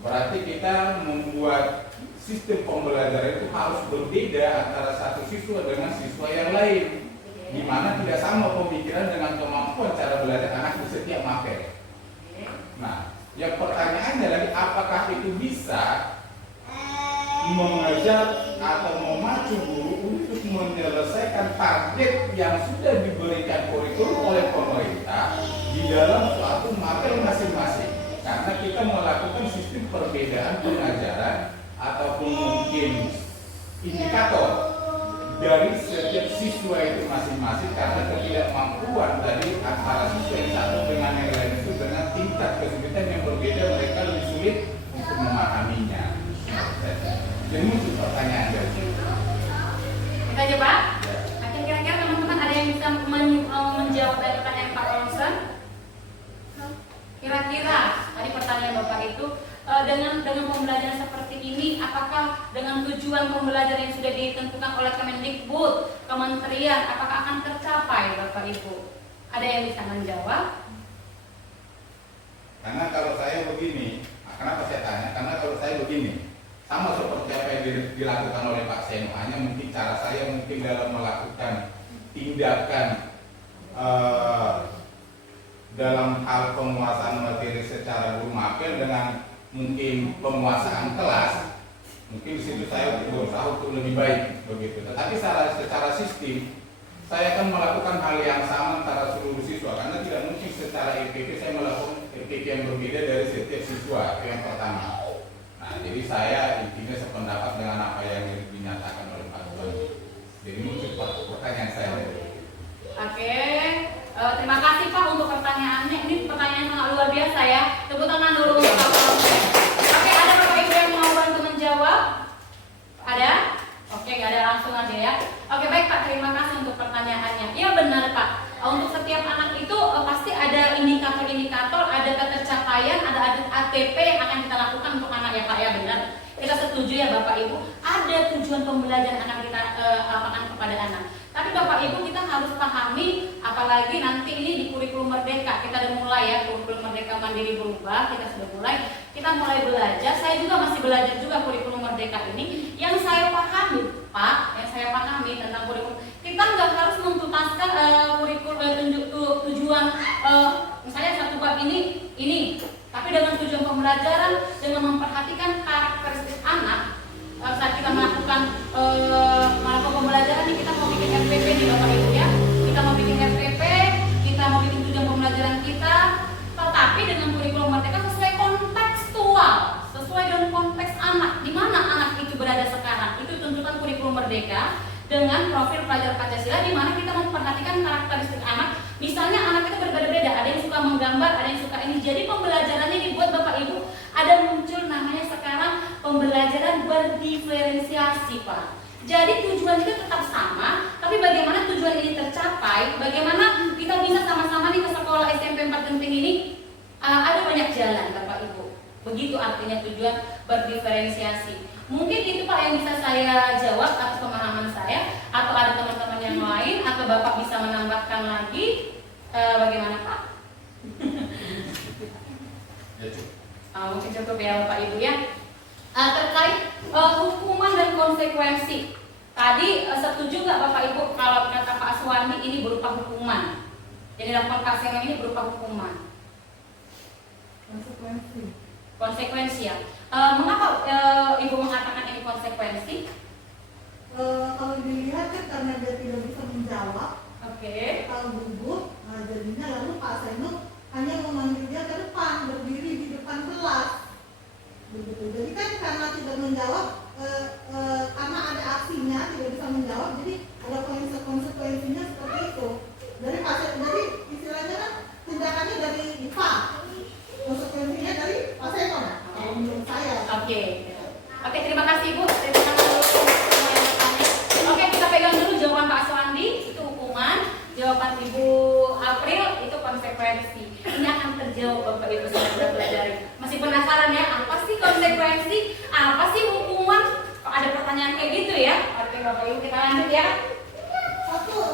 berarti kita membuat sistem pembelajaran itu harus berbeda antara satu siswa dengan siswa yang lain, di mana tidak sama pemikiran dengan kemampuan cara belajar anak di setiap materi. Nah, yang pertanyaannya lagi, apakah itu bisa mengajar atau memacu guru untuk menyelesaikan target yang sudah diberikan kurikulum oleh pemerintah di dalam suatu materi masing-masing? Karena kita melakukan sistem perbedaan pengajaran ataupun mungkin indikator dari setiap siswa itu masing-masing karena ketidakmampuan dari antara siswa yang satu dengan yang lain itu dengan tingkat kesulitan yang berbeda, mereka lebih sulit untuk memahaminya. Jadi muncul pertanyaan dari sini. Kita aja Pak. Akhirnya kira-kira teman-teman ada yang bisa menjawab dari pertanyaan Pak Ronson? Kira-kira tadi pertanyaan Bapak itu dengan pembelajaran seperti ini, apakah dengan tujuan pembelajaran yang sudah ditentukan oleh Kemendikbud, kementerian, apakah akan tercapai Bapak Ibu? Ada yang bisa menjawab? Karena kalau saya begini, kenapa saya tanya? Karena kalau saya begini, sama seperti apa yang dilakukan oleh Pak Seno, hanya mungkin cara saya mungkin dalam melakukan tindakan dalam hal penguasaan materi secara guru mapel dengan mungkin penguasaan kelas, mungkin di situ saya berusaha untuk lebih baik begitu. Tetapi secara sistem saya akan melakukan hal yang sama antara seluruh siswa, karena tidak mungkin secara EPP saya melakukan EPP yang berbeda dari setiap siswa. Itu yang pertama. Nah, jadi saya intinya sependapat dengan apa yang dinyatakan oleh Pak Tuan. Jadi mungkin pertanyaan saya. Oke, terima kasih Pak untuk pertanyaannya. Ini pertanyaan sangat luar biasa ya. Tepuk tangan dulu untuk Pak Prof. Oke, ada Bapak Ibu yang mau bantu menjawab? Ada? Oke, nggak ada, langsung aja ya. Oke, baik Pak, terima kasih untuk pertanyaannya. Iya benar Pak, untuk setiap anak itu pasti ada indikator-indikator, ada ketercapaian, ada ATP yang akan kita lakukan untuk anak ya Pak ya, benar. Kita setuju ya Bapak Ibu, ada tujuan pembelajaran akan kita lakukan kepada anak. Tapi Bapak Ibu kita harus pahami, apalagi nanti ini di kurikulum merdeka, kita udah mulai ya, kurikulum merdeka mandiri berubah, kita sudah mulai belajar. Saya juga masih belajar juga kurikulum merdeka ini. Yang saya pahami Pak, yang saya pahami tentang kurikulum, kita nggak harus menuntaskan kurikulum tujuan misalnya satu bab ini, tapi dengan tujuan pembelajaran, dengan memperhatikan karakteristik anak. Saat kita melakukan pembelajaran nih, kita mau bikin RPP nih Bapak Ibu ya, kita mau bikin RPP, kita mau bikin tujuan pembelajaran kita, tetapi dengan kurikulum merdeka sesuai kontekstual, sesuai dengan konteks anak, di mana anak itu berada sekarang. Itu tuntutan kurikulum merdeka dengan profil pelajar Pancasila, di mana kita memperhatikan karakteristik anak. Misalnya anak itu berbeda-beda, ada yang suka menggambar, ada yang suka ini. Jadi pembelajarannya dibuat Bapak Ibu, ada muncul namanya sekarang pembelajaran berdiferensiasi Pak. Jadi tujuan itu tetap sama, tapi bagaimana tujuan ini tercapai, bagaimana kita bisa sama-sama nih ke sekolah SMP 4 Genting ini, ada banyak jalan Bapak Ibu. Begitu artinya tujuan berdiferensiasi. Mungkin itu Pak yang bisa saya jawab atas pemahaman saya, atau ada teman-teman yang lain, atau Bapak bisa menambahkan lagi, bagaimana Pak? Mungkin cukup ya Bapak Ibu ya. Terkait hukuman dan konsekuensi, tadi setuju nggak Bapak Ibu kalau kata Pak Aswandi ini berupa hukuman? Jadi dalam Pak Semen ini berupa hukuman. Konsekuensi ya. Mengapa Ibu mengatakan ini konsekuensi? Kalau dilihat kan karena dia tidak bisa menjawab, kalau gugup, jadinya lalu Pak Seno hanya memanggil dia ke depan, berdiri di depan kelas. Begitu. Jadi kan karena tidak menjawab, karena ada aksinya tidak bisa menjawab, jadi ada konsekuensinya seperti itu. Dari istilahnya kan tindakannya dari IPA, konsekuensinya dari Pak Seno. Kalau menurut saya. Oke, terima kasih Bu. Terima kasih dulu semua yang bertanya. Oke, kita pegang dulu jawaban Pak Aswandi, itu hukuman. Jawaban Ibu April itu konsekuensi. Ini akan terjawab Bapak Ibu sudah belajar. Masih penasaran ya, apa sih konsekuensi? Apa sih hukuman? Kok ada pertanyaan kayak gitu ya? Oke Bapak Ibu, kita lanjut ya.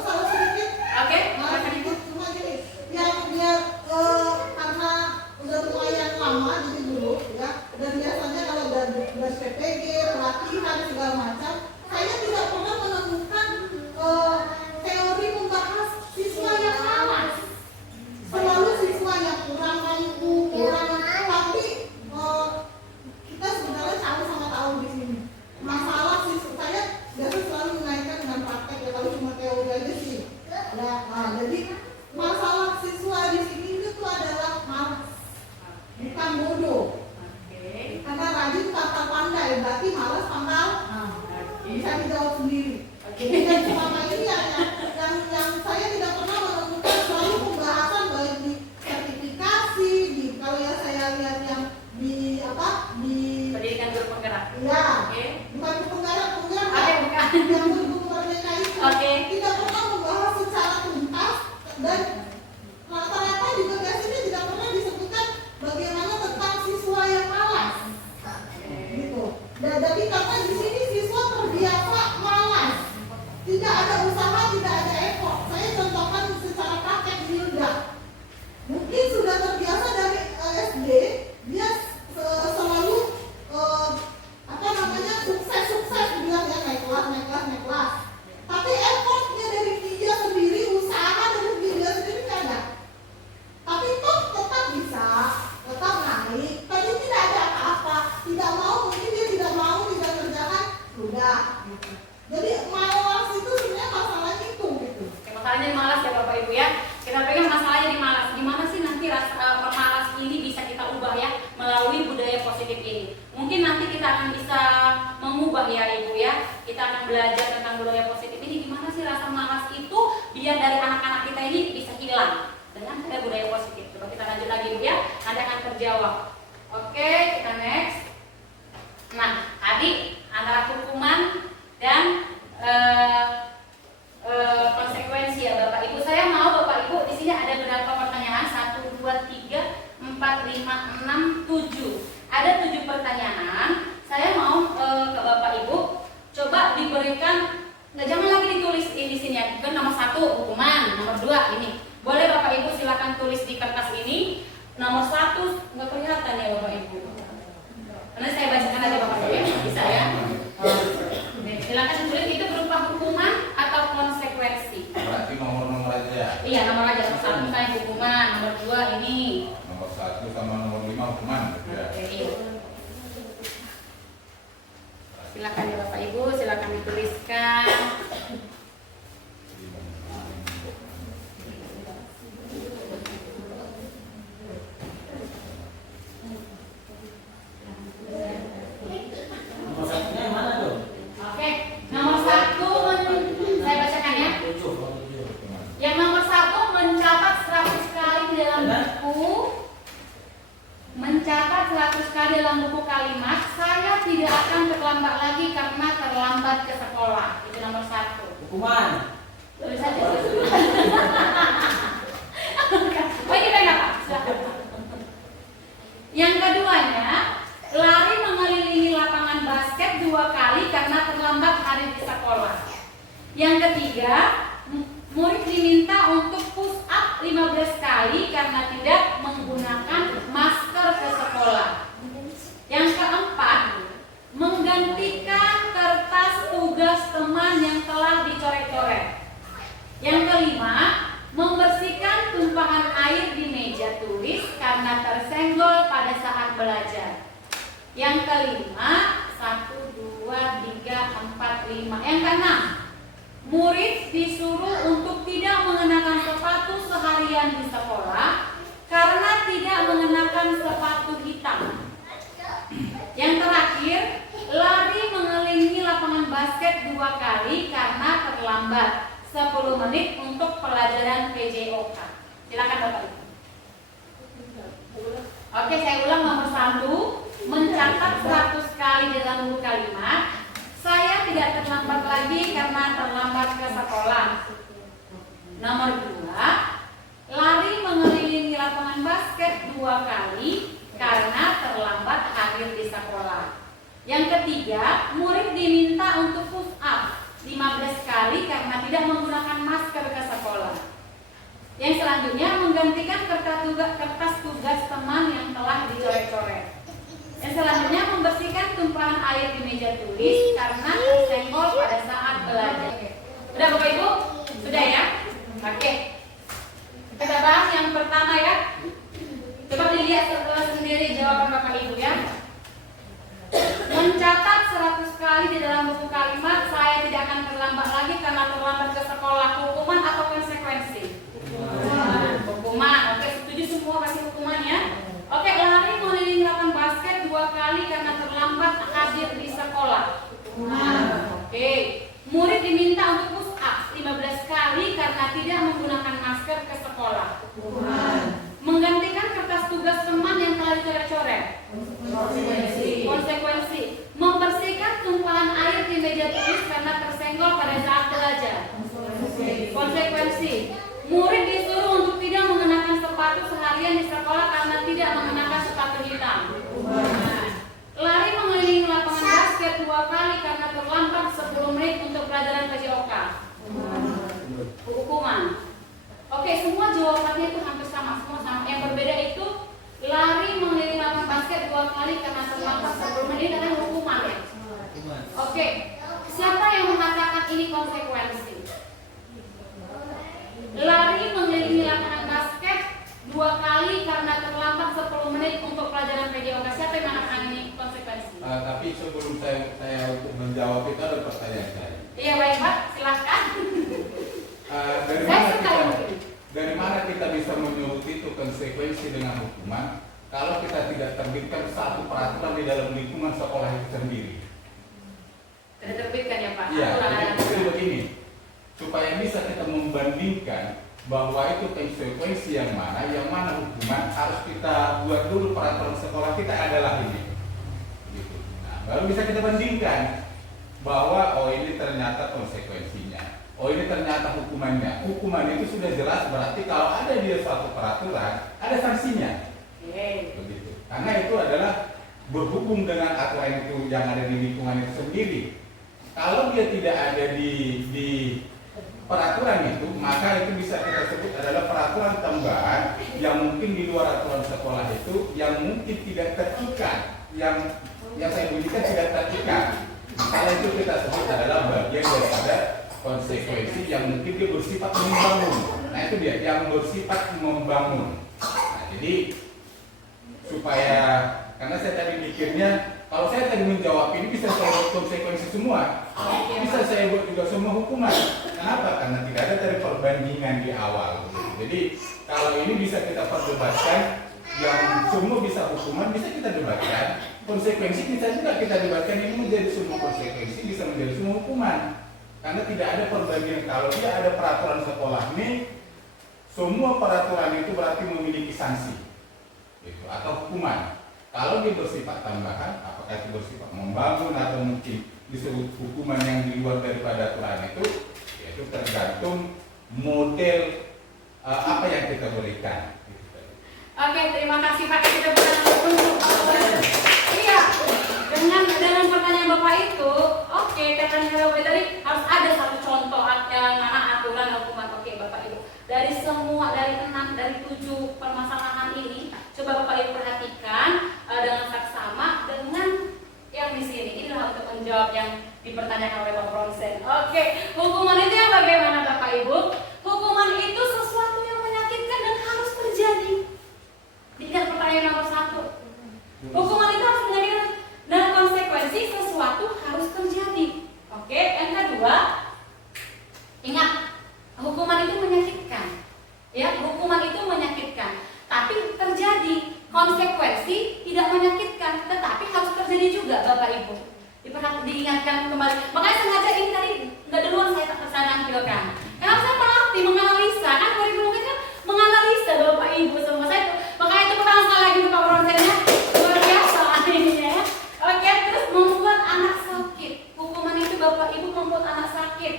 Salah sedikit. Oke, Cuma gini, yang dia karena udah lumayan lama jadi guru ya, dan biasanya kalau udah PPG, pelatihan segala macam, saya tidak pernah menemukan teori membahas siswa yang malas. Selalu siswa yang kurang mampu, tapi kita sebenarnya sama-sama tahu di sini masalah siswa. Saya biasa selalu mengaitkan dengan praktek ya. Kita pegang masalahnya di malas. Gimana sih nanti rasa pemalas ini bisa kita ubah ya melalui budaya positif ini. Mungkin nanti kita akan bisa mengubah ya Ibu ya. Kita akan belajar tentang budaya positif ini. Gimana sih rasa malas itu biar dari anak-anak kita ini bisa hilang dengan cara budaya positif. Coba kita lanjut lagi Ibu ya. Nanti akan terjawab. Oke, kita next. Nah, tadi antara hukuman dan konsekuensi ya Bapak Ibu. Saya mau Bapak Ibu di sini ada berapa pertanyaan? 1, 2, 3, 4, 5, 6, 7. Ada 7 pertanyaan. Saya mau ke Bapak Ibu coba diberikan, jangan lagi ditulis di sini ya. Bukan nomor 1 hukuman, nomor 2 ini. Boleh Bapak Ibu silakan tulis di kertas ini. Nomor 1 nggak kelihatan ya Bapak Ibu. Karena saya bacakan aja Bapak Ibu ya. Bisa ya. Silakan ditulis itu berupa hukuman atau konsekuensi. Berarti nomor-nomor aja. Iya, nomor aja. Nomor 1 misalnya hukuman, nomor 2 ini. Nomor 1 sama nomor 5 hukuman. Ya. Oke. Silakan ya Bapak Ibu, silakan dituliskan. Nomor satunya yang mana tuh? Oke, nomor 1 saya bacakan ya. 7. Yang nomor 1 mencatat 100 kali di dalam buku. Mencatat 100 kali dalam buku kalimat, saya tidak akan terlambat lagi karena terlambat ke sekolah. Itu nomor 1. Hukuman. Tulis saja. Oh ini enggak Pak? Silakan. Yang keduanya, lari mengelilingi lapangan basket 2 kali karena terlambat hari di sekolah. Yang ketiga, murid diminta untuk push up 15 kali karena tidak menggunakan masker ke sekolah. Yang keempat, menggantikan kertas tugas teman yang telah dicoret-coret. Yang kelima, membersihkan tumpahan air di meja tulis karena tersenggol pada saat belajar. Yang kelima, 1, 2, 3, 4, 5. Yang keenam, murid disuruh untuk tidak mengenakan sepatu seharian di sekolah karena tidak mengenakan sepatu hitam. Yang terakhir, lari mengelilingi lapangan basket 2 kali karena terlambat 10 menit untuk pelajaran PJOK. Silakan Bapak Ibu. Oke, saya ulang. Nomor 1, mencatat 100 kali dalam buku kalimat. Saya tidak terlambat lagi karena terlambat ke sekolah. Nomor 2, lari mengelilingi lapangan basket 2 kali karena terlambat hadir di sekolah. Yang ketiga, murid diminta untuk push up 15 kali karena tidak menggunakan masker ke sekolah. Yang selanjutnya, menggantikan kertas tugas teman yang telah dicoret-coret. Yang selanjutnya, membersihkan tumpahan air di meja tulis karena tersenggol pada saat belajar. Sudah Bapak Ibu? Sudah ya? Oke. Kita bahas yang pertama ya. Coba dilihat sendiri jawaban Bapak Ibu ya. Mencatat 100 kali di dalam buku kalimat, saya tidak akan terlambat lagi karena terlambat ke sekolah. Hukuman atau konsekuensi? Hukuman. Oke, setuju semua kasih hukuman ya. Oke, lari mengelilingi lapangan basket 2 kali karena terlambat hadir di sekolah. Oke, murid diminta untuk push up 15 kali karena tidak menggunakan masker ke sekolah. Menggantikan kertas tugas teman yang telah dicoret-coret. Konsekuensi. Membersihkan tumpahan air di meja tulis karena tersenggol pada saat belajar. Konsekuensi. Murid disuruh untuk tidak mengenakan sepatu seharian di sekolah karena tidak mengenakan sepatu hitam. Lari mengelilingi lapangan basket 2 kali karena terlambat 10 menit untuk pelajaran PJOK. Hukuman. Oke, semua jawabannya itu hampir sama, semua sama. Yang berbeda itu lari mengelilingi lapangan basket 2 kali karena terlambat 10 menit dengan hukuman ya. Oke, siapa yang mengatakan ini konsekuensi? Lari mengelilingi lapangan basket 2 kali karena terlambat 10 menit untuk pelajaran PJOK. Siapa yang mengatakan ini konsekuensi? Tapi sebelum saya untuk menjawab itu ada pertanyaan saya. Iya baik Pak, silahkan. Dari Saya mana suka kita, mungkin. konsekuensi dengan hukuman kalau kita tidak terbitkan satu peraturan di dalam lingkungan sekolah itu sendiri. Tidak terbitkan ya Pak? Iya, Aturan jadi begini, supaya bisa kita membandingkan bahwa itu konsekuensi yang mana hukuman, harus kita buat dulu peraturan sekolah kita adalah ini. Gitu. Nah, baru bisa kita bandingkan bahwa oh ini ternyata konsekuensinya, oh ini ternyata hukumannya. Hukuman itu sudah jelas, berarti kalau ada dia suatu peraturan, ada sanksinya. Begitu. Karena itu adalah berhubung dengan aturan itu yang ada di lingkungan itu sendiri. Kalau dia tidak ada di peraturan itu, maka itu bisa kita sebut adalah peraturan tambahan yang mungkin di luar aturan sekolah itu, yang mungkin tidak terikat, yang saya bunyikan tidak terikat. Misalnya itu kita sebut adalah bagian daripada konsekuensi yang mungkin dia bersifat membangun. Nah itu dia, yang bersifat membangun. Nah jadi supaya, karena saya tadi mikirnya kalau saya tadi menjawab ini bisa saya buat konsekuensi semua, bisa saya buat juga semua hukuman. Kenapa? Karena tidak ada dari perbandingan di awal. Jadi kalau ini bisa kita perdebatkan, yang semua bisa hukuman bisa kita debatkan, konsekuensi bisa juga kita debatkan, ini menjadi semua konsekuensi bisa menjadi semua hukuman. Karena tidak ada perbandingan. Kalau dia ada peraturan sekolah ini, semua peraturan itu berarti memiliki sanksi. Gitu, atau hukuman. Kalau dia bersifat tambahan, apakah itu bersifat membangun atau mungkin disebut hukuman yang di luar daripada aturan itu, yaitu tergantung model apa yang kita berikan. Oke, terima kasih Pak. Kita untuk iya, dengan pertanyaan Bapak itu, oke, pertanyaan Bapak tadi harus ada satu contoh yang mana aturan hukuman. Oke, Bapak Ibu. Dari 7 permasalahan ini, coba Bapak Ibu perhatikan dengan saksama dengan yang di sini. Ini adalah untuk menjawab yang dipertanyakan oleh Pak Bronsen. Oke, hukuman itu yang bagaimana Bapak Ibu? Hukuman itu sesuatu yang menyakitkan dan harus terjadi. Lihat pertanyaan nomor 1. Hukuman itu harus menyakitkan dan konsekuensi sesuatu harus terjadi. Oke, yang kedua, ingat, hukuman itu menyakitkan. Ya, hukuman itu menyakitkan, tapi terjadi. Konsekuensi tidak menyakitkan, tetapi harus terjadi juga, Bapak Ibu. Diingatkan kembali. Makanya sengaja ini tadi nggak duluan saya tampilkan. Karena saya melatih, menganalisa, kan kurikulum kan menganalisa Bapak Ibu semua saya. Makanya itu pertama sekali lagi Pak Bronsennya luar biasa ini ya. Oke, terus membuat anak sakit. Hukuman itu Bapak Ibu membuat anak sakit,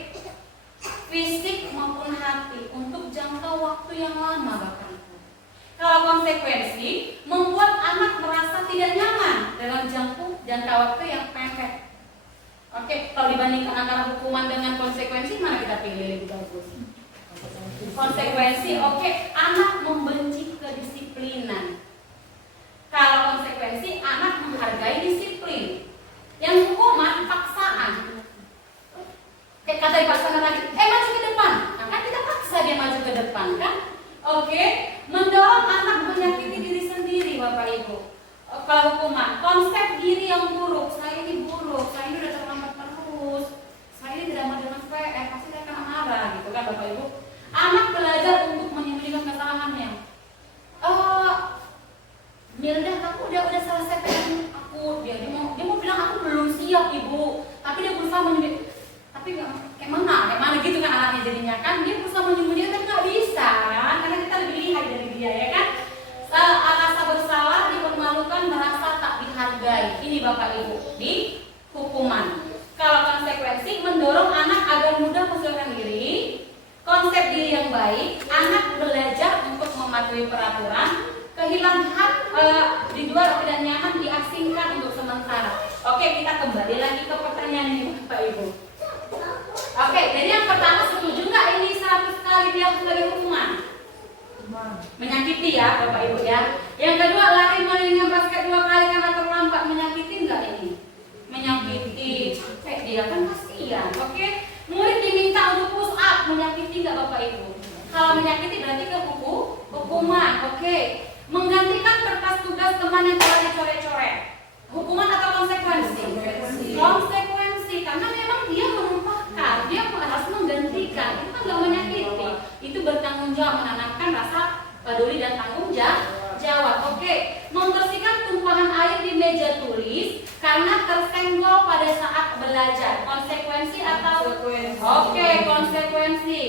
fisik maupun hati untuk jangka waktu yang lama bahkan. Kalau konsekuensi membuat anak merasa tidak nyaman dalam jangka waktu yang pendek. Oke, kalau dibandingkan antara hukuman dengan konsekuensi, mana kita pilih lebih bagus? Konsekuensi, oke, anak membenci kedisiplinan. Kalau konsekuensi, anak menghargai disiplin. Yang hukuman, paksaan. Kayak kata Pak Sana tadi, maju ke depan. Nah, kan kita paksa dia maju ke depan, kan? Oke, mendorong anak menyakiti diri sendiri, Bapak Ibu. Kalau hukuman, konsep diri yang buruk, saya ini buruk, saya ini udah terlambat terus, saya ini tidak mau dengan pasti saya akan marah, gitu kan Bapak Ibu. Anak belajar untuk menyembunyikan kesalahannya. Milda, kamu udah selesai pengen aku, dia mau bilang aku belum siap Ibu, tapi dia berusaha menyembunyikan. Tapi kayak mana gitu kan anaknya jadinya kan, dia berusaha menyembunyikan tapi nggak bisa kan, karena kita lebih lihat dari dia ya kan. Rasa bersalah, dipermalukan, merasa tak dihargai. Ini Bapak Ibu di hukuman. Kalau konsekuensi mendorong anak agar mudah menyesuaikan diri, konsep diri yang baik, anak belajar untuk mematuhi peraturan, kehilangan hak di luar tidak nyaman diasingkan untuk sementara. Oke, kita kembali lagi ke pertanyaan ini Bapak Ibu. Oke, jadi yang pertama setuju nggak ini 100 kali dia sebagai hukuman? Menyakiti ya Bapak Ibu ya. Yang kedua, lari main basket 2 kali karena terlambat, menyakiti nggak ini? Menyakiti. Dia kan kasihan. Oke, murid diminta untuk push up, menyakiti nggak Bapak Ibu? Kalau menyakiti berarti ke hukuman. Oke, menggantikan kertas tugas teman yang telah dicoret-coret, hukuman atau konsekuensi? Konsekuensi, karena memang dia menumpahkan, dia harus menggantikan. Itu kan nggak menyakiti, itu bertanggung jawab, menanamkan rasa peduli dan tanggung jawab. Oke, membersihkan tumpahan air di meja tulis karena tersenggol pada saat belajar. Konsekuensi atau? Oke, konsekuensi.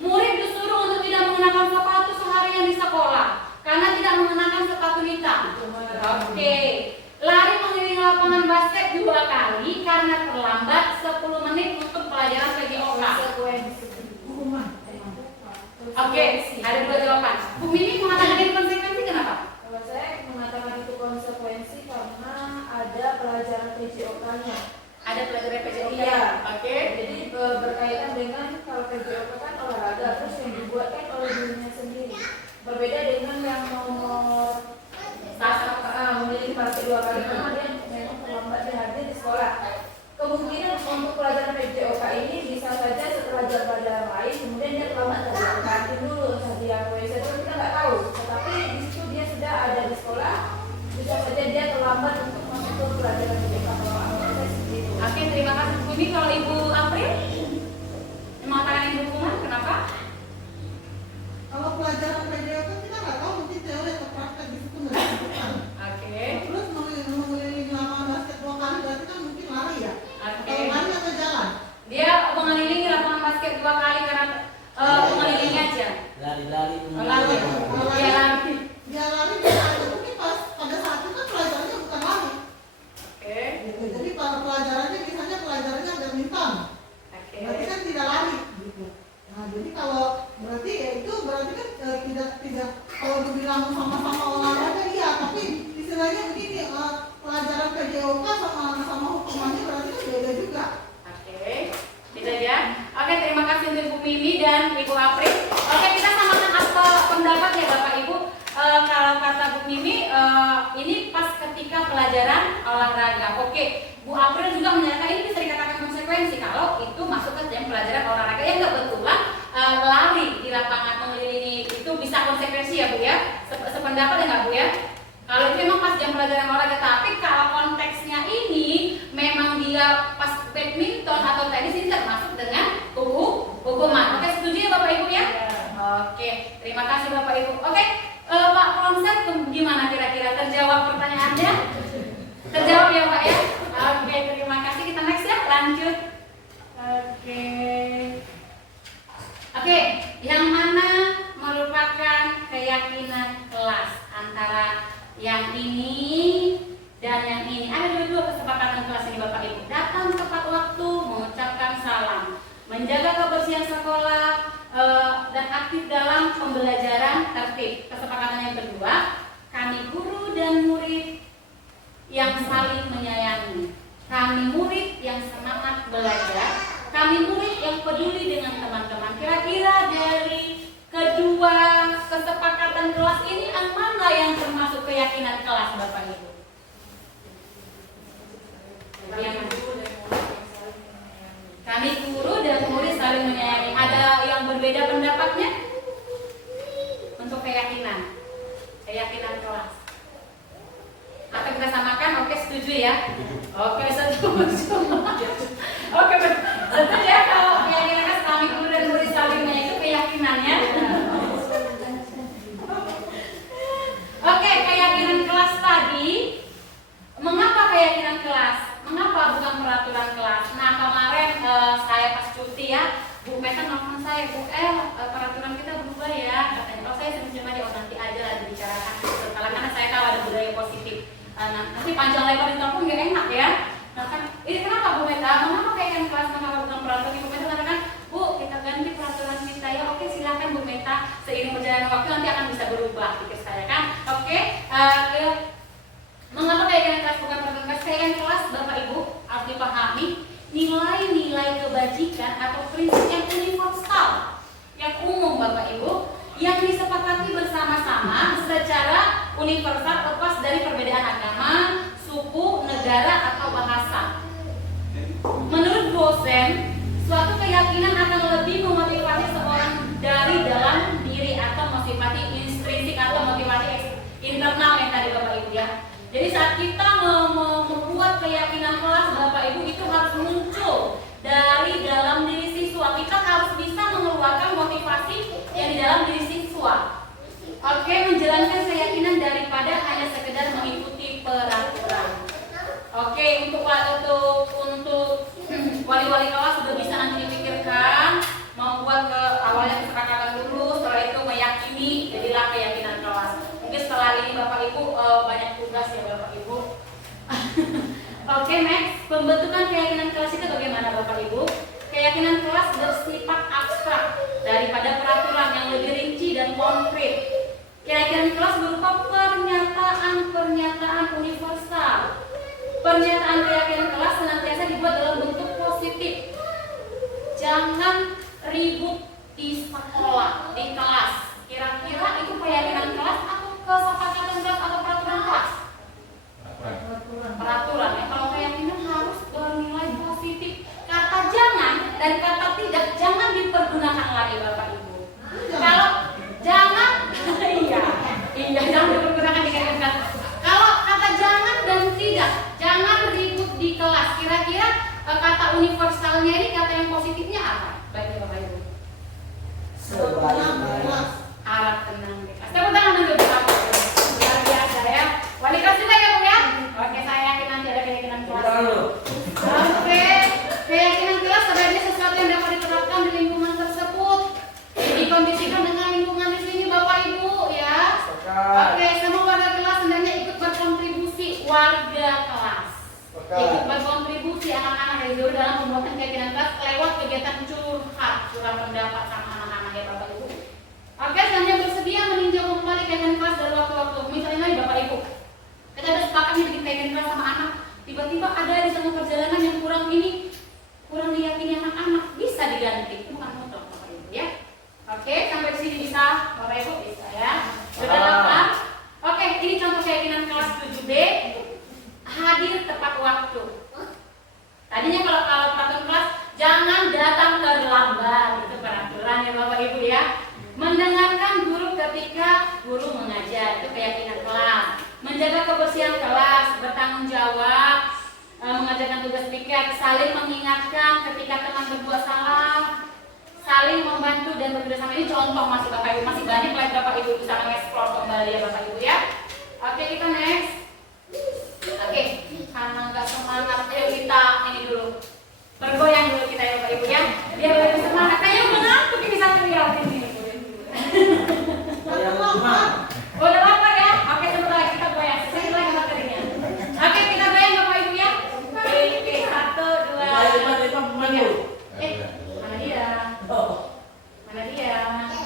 Murid disuruh untuk tidak mengenakan sepatu seharian di sekolah karena tidak mengenakan sepatu hitam. Oke. Lari mengelilingi lapangan basket 2 kali karena terlambat 10 menit untuk pelajaran PJOK. Oke, ada 2 jawaban. Bu Mimi mengatakan ini konsekuensi kenapa? Kalau saya mengatakan itu konsekuensi karena ada pelajaran PJOK-nya. Ada pelajaran PJOK. Iya. Oke. Jadi berkaitan dengan kalau PJOK kan olahraga, terus yang dibuat kan oleh dirinya sendiri. Berbeda dengan yang nomor memilih partai 2 kali karena dia memang terlambat hadir di sekolah. Kemungkinan untuk pelajaran PJOK ini bisa saja setelah jam pelajaran lain, kemudian dia terlambat tadi ke kantin dulu, tadi WC itu kita nggak tahu. Tetapi di situ dia sudah ada di sekolah, bisa saja dia terlambat untuk masuk ke pelajaran PJOK. Kalau saya seperti itu. Oke, terima kasih Bu Mimi. Kalau Ibu April mengatakan ini hukuman, kenapa? Kalau pelajaran PJOK kita nggak tahu mungkin teori atau praktek di situ nggak disebutkan. Oke. Terus mengelilingi lapangan basket 2 kali berarti kan mungkin lari ya? Oke. Kalau lari atau jalan? Dia mengelilingi lapangan basket 2 kali karena mengelilingi aja. Lari-lari. Lari. Dia lari. Dia lari bisa aja mungkin pada saat itu kan pelajarannya bukan lari. Oke. Gitu. Jadi pelajarannya misalnya pelajarannya badminton. Oke. Berarti kan tidak lari gitu. Nah, jadi kalau berarti ya itu berarti kan tidak kalau dibilang sama-sama olahraga iya, tapi istilahnya begini pelajaran PJOK sama hukumannya berarti kan beda juga. Oke. Beda ya. Oke, terima kasih untuk Bu Mimi dan Ibu April. Oke, kita samakan apa pendapat ya Bapak Ibu. Kalau kata Bu Mimi ini pas ketika pelajaran olahraga. Oke, Bu April juga menyatakan ini bisa dikatakan konsekuensi kalau itu masuk ke jam pelajaran olahraga yang kebetulan lari di lapangan mengelilingi itu bisa konsekuensi ya Bu ya. Sependapat ya nggak Bu ya? Kalau itu memang pas jam pelajaran olahraga, tapi kalau konteksnya ini memang dia pas badminton atau tenis ini termasuk dengan hukuman. Oke, setuju ya Bapak Ibu ya? Oke, terima kasih Bapak Ibu. Oke, Pak Konsep gimana kira-kira terjawab pertanyaannya? Terjawab ya Pak ya? Oke, terima kasih. Kita next ya, lanjut. Oke, yang mana merupakan keyakinan kelas antara yang ini dan yang ini? Ada dua kesepakatan kelas ini Bapak Ibu. Datang tepat waktu, mengucapkan salam, menjaga kebersihan sekolah, dan aktif dalam pembelajaran tertib. Kesepakatan yang kedua, kami guru dan murid yang saling menyayangi, kami murid yang semangat belajar, kami murid yang peduli dengan teman-teman. Kira-kira dari kedua kesepakatan kelas ini yang mana yang termasuk keyakinan kelas Bapak Ibu? Kami guru dan murid saling menyayangi. Ada yang berbeda pendapatnya? Untuk keyakinan kelas. Atau kita samakan? Oke, setuju ya? Oke, setuju. Oke, setuju ya kalau keyakinan kelas kami guru dan murid saling menyayangi itu keyakinannya. Oke, keyakinan kelas tadi. Mengapa keyakinan kelas? Mengapa bukan peraturan kelas? Nah, kemarin saya pas cuti ya, Bu Meta nelfon saya, Bu peraturan kita berubah ya, katanya. Oh, saya senyum aja, oh nanti aja lah dibicarakan setelah, karena saya tahu ada budaya positif. Nanti panjang lebar di telepon gak enak ya. Nah kan, ini kenapa Bu Meta? Mengapa keyakinan kelas? Mengapa bukan peraturan? Bu Meta katakan, Bu kita ganti peraturan kita ya. Oke, silakan Bu Meta. Seiring berjalannya waktu nanti akan bisa berubah, pikir saya kan. Oke, mengapa keyakinan kelas bukan peraturan kelas? Keyakinan kelas Bapak Ibu harus dipahami nilai-nilai kebajikan atau prinsip yang universal, yang umum Bapak Ibu, yang disepakati bersama-sama secara universal lepas dari perbedaan agama, suku, negara atau bahasa. Menurut dosen, suatu keyakinan akan lebih memotivasi seorang dari dalam diri atau motivasi intrinsik atau motivasi internal yang tadi Bapak Ibu ya. Jadi saat kita membuat keyakinan kelas Bapak Ibu itu harus muncul dari dalam diri siswa. Kita harus bisa mengeluarkan motivasi yang di dalam diri siswa. Oke, menjalankan Ibu banyak tugas ya Bapak Ibu. Oke, next, pembentukan keyakinan kelas itu bagaimana Bapak Ibu? Keyakinan kelas bersifat abstrak daripada peraturan yang lebih rinci dan konkret. Keyakinan kelas berupa pernyataan universal. Pernyataan keyakinan kelas senantiasa dibuat dalam bentuk positif. Jangan ribut di sekolah, di kelas. Kira-kira itu keyakinan kelas atau kesepakatan kelas atau peraturan kelas? Peraturan ya. Kalau keyakinan harus bernilai positif. Kata jangan dan kata tidak jangan dipergunakan lagi Bapak Ibu. Kalau jangan, iya jangan dipergunakan di keyakinan kelas. Kalau kata jangan dan tidak, jangan ribut di kelas. Kira-kira kata universalnya ini kata yang positifnya apa? Baik Bapak Ibu. Harap tenang di kelas. Tepuk tangan dulu Bapak. Luar biasa ya. Wali kelas juga ya Bu ya. Oke, saya yakin nanti ada keyakinan kelas. Oke, keyakinan kelas sebagai sesuatu yang dapat diterapkan di lingkungan tersebut. Dikondisikan dengan lingkungan di sini Bapak Ibu ya. Oke, semua warga kelas hendaknya ikut berkontribusi. Warga kelas ikut berkontribusi anak-anak dari dulu dalam pembuatan keyakinan kelas lewat kegiatan curhat pendapat sama anak-anak ya Bapak Ibu. Oke, selanjutnya bersedia meninjau kembali keyakinan kelas dari waktu-waktu. Misalnya nih Bapak Ibu, kita ada sepakat nih bikin keyakinan kelas sama anak. Tiba-tiba ada di tengah perjalanan yang kurang diyakini anak-anak, bisa diganti. Itu bukan mutlak Bapak Ibu ya. Oke, sampai sini bisa Bapak Ibu bisa ya. Sudah dapat? Oke, ini contoh keyakinan kelas 7B. Hadir tepat waktu. Tadinya kalau peraturan kelas jangan datang terlambat, itu peraturan ya Bapak Ibu ya. Mendengarkan guru ketika guru mengajar, itu keyakinan kelas. Menjaga kebersihan kelas, bertanggung jawab, mengajarkan tugas piket, saling mengingatkan ketika teman berbuat salah, saling membantu dan bekerjasama. Ini contoh masih Bapak Ibu, masih banyak lagi Bapak Ibu bisa mengeksplor kembali ya Bapak Ibu ya. Oke, kita next. Oke, karena nggak semangat, ayo kita ini dulu bergoyang dulu kita ya Bapak Ibu ya, biar lebih semangat. Kayaknya udah ngantuk ini satu lihat ini. Udah apa ya? Oke, sebentar lagi kita goyang. Sebentar lagi materinya. Oke, kita goyang Bapak Ibu ya. Oke, 1, 2, 3. Mana dia? Mana dia?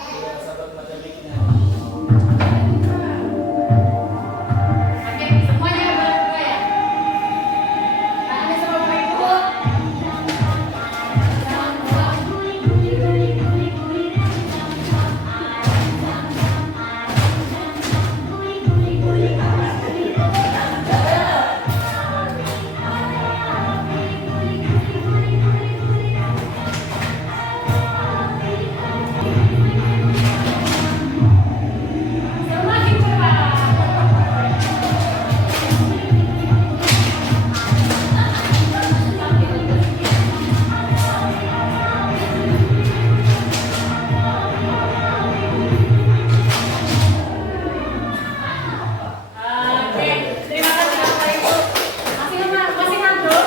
Oke, semuanya bergoyang. Ada sama Bapak Ibu. Semakin cepat. Oke, terima kasih Bapak Ibu. Masih ngantuk?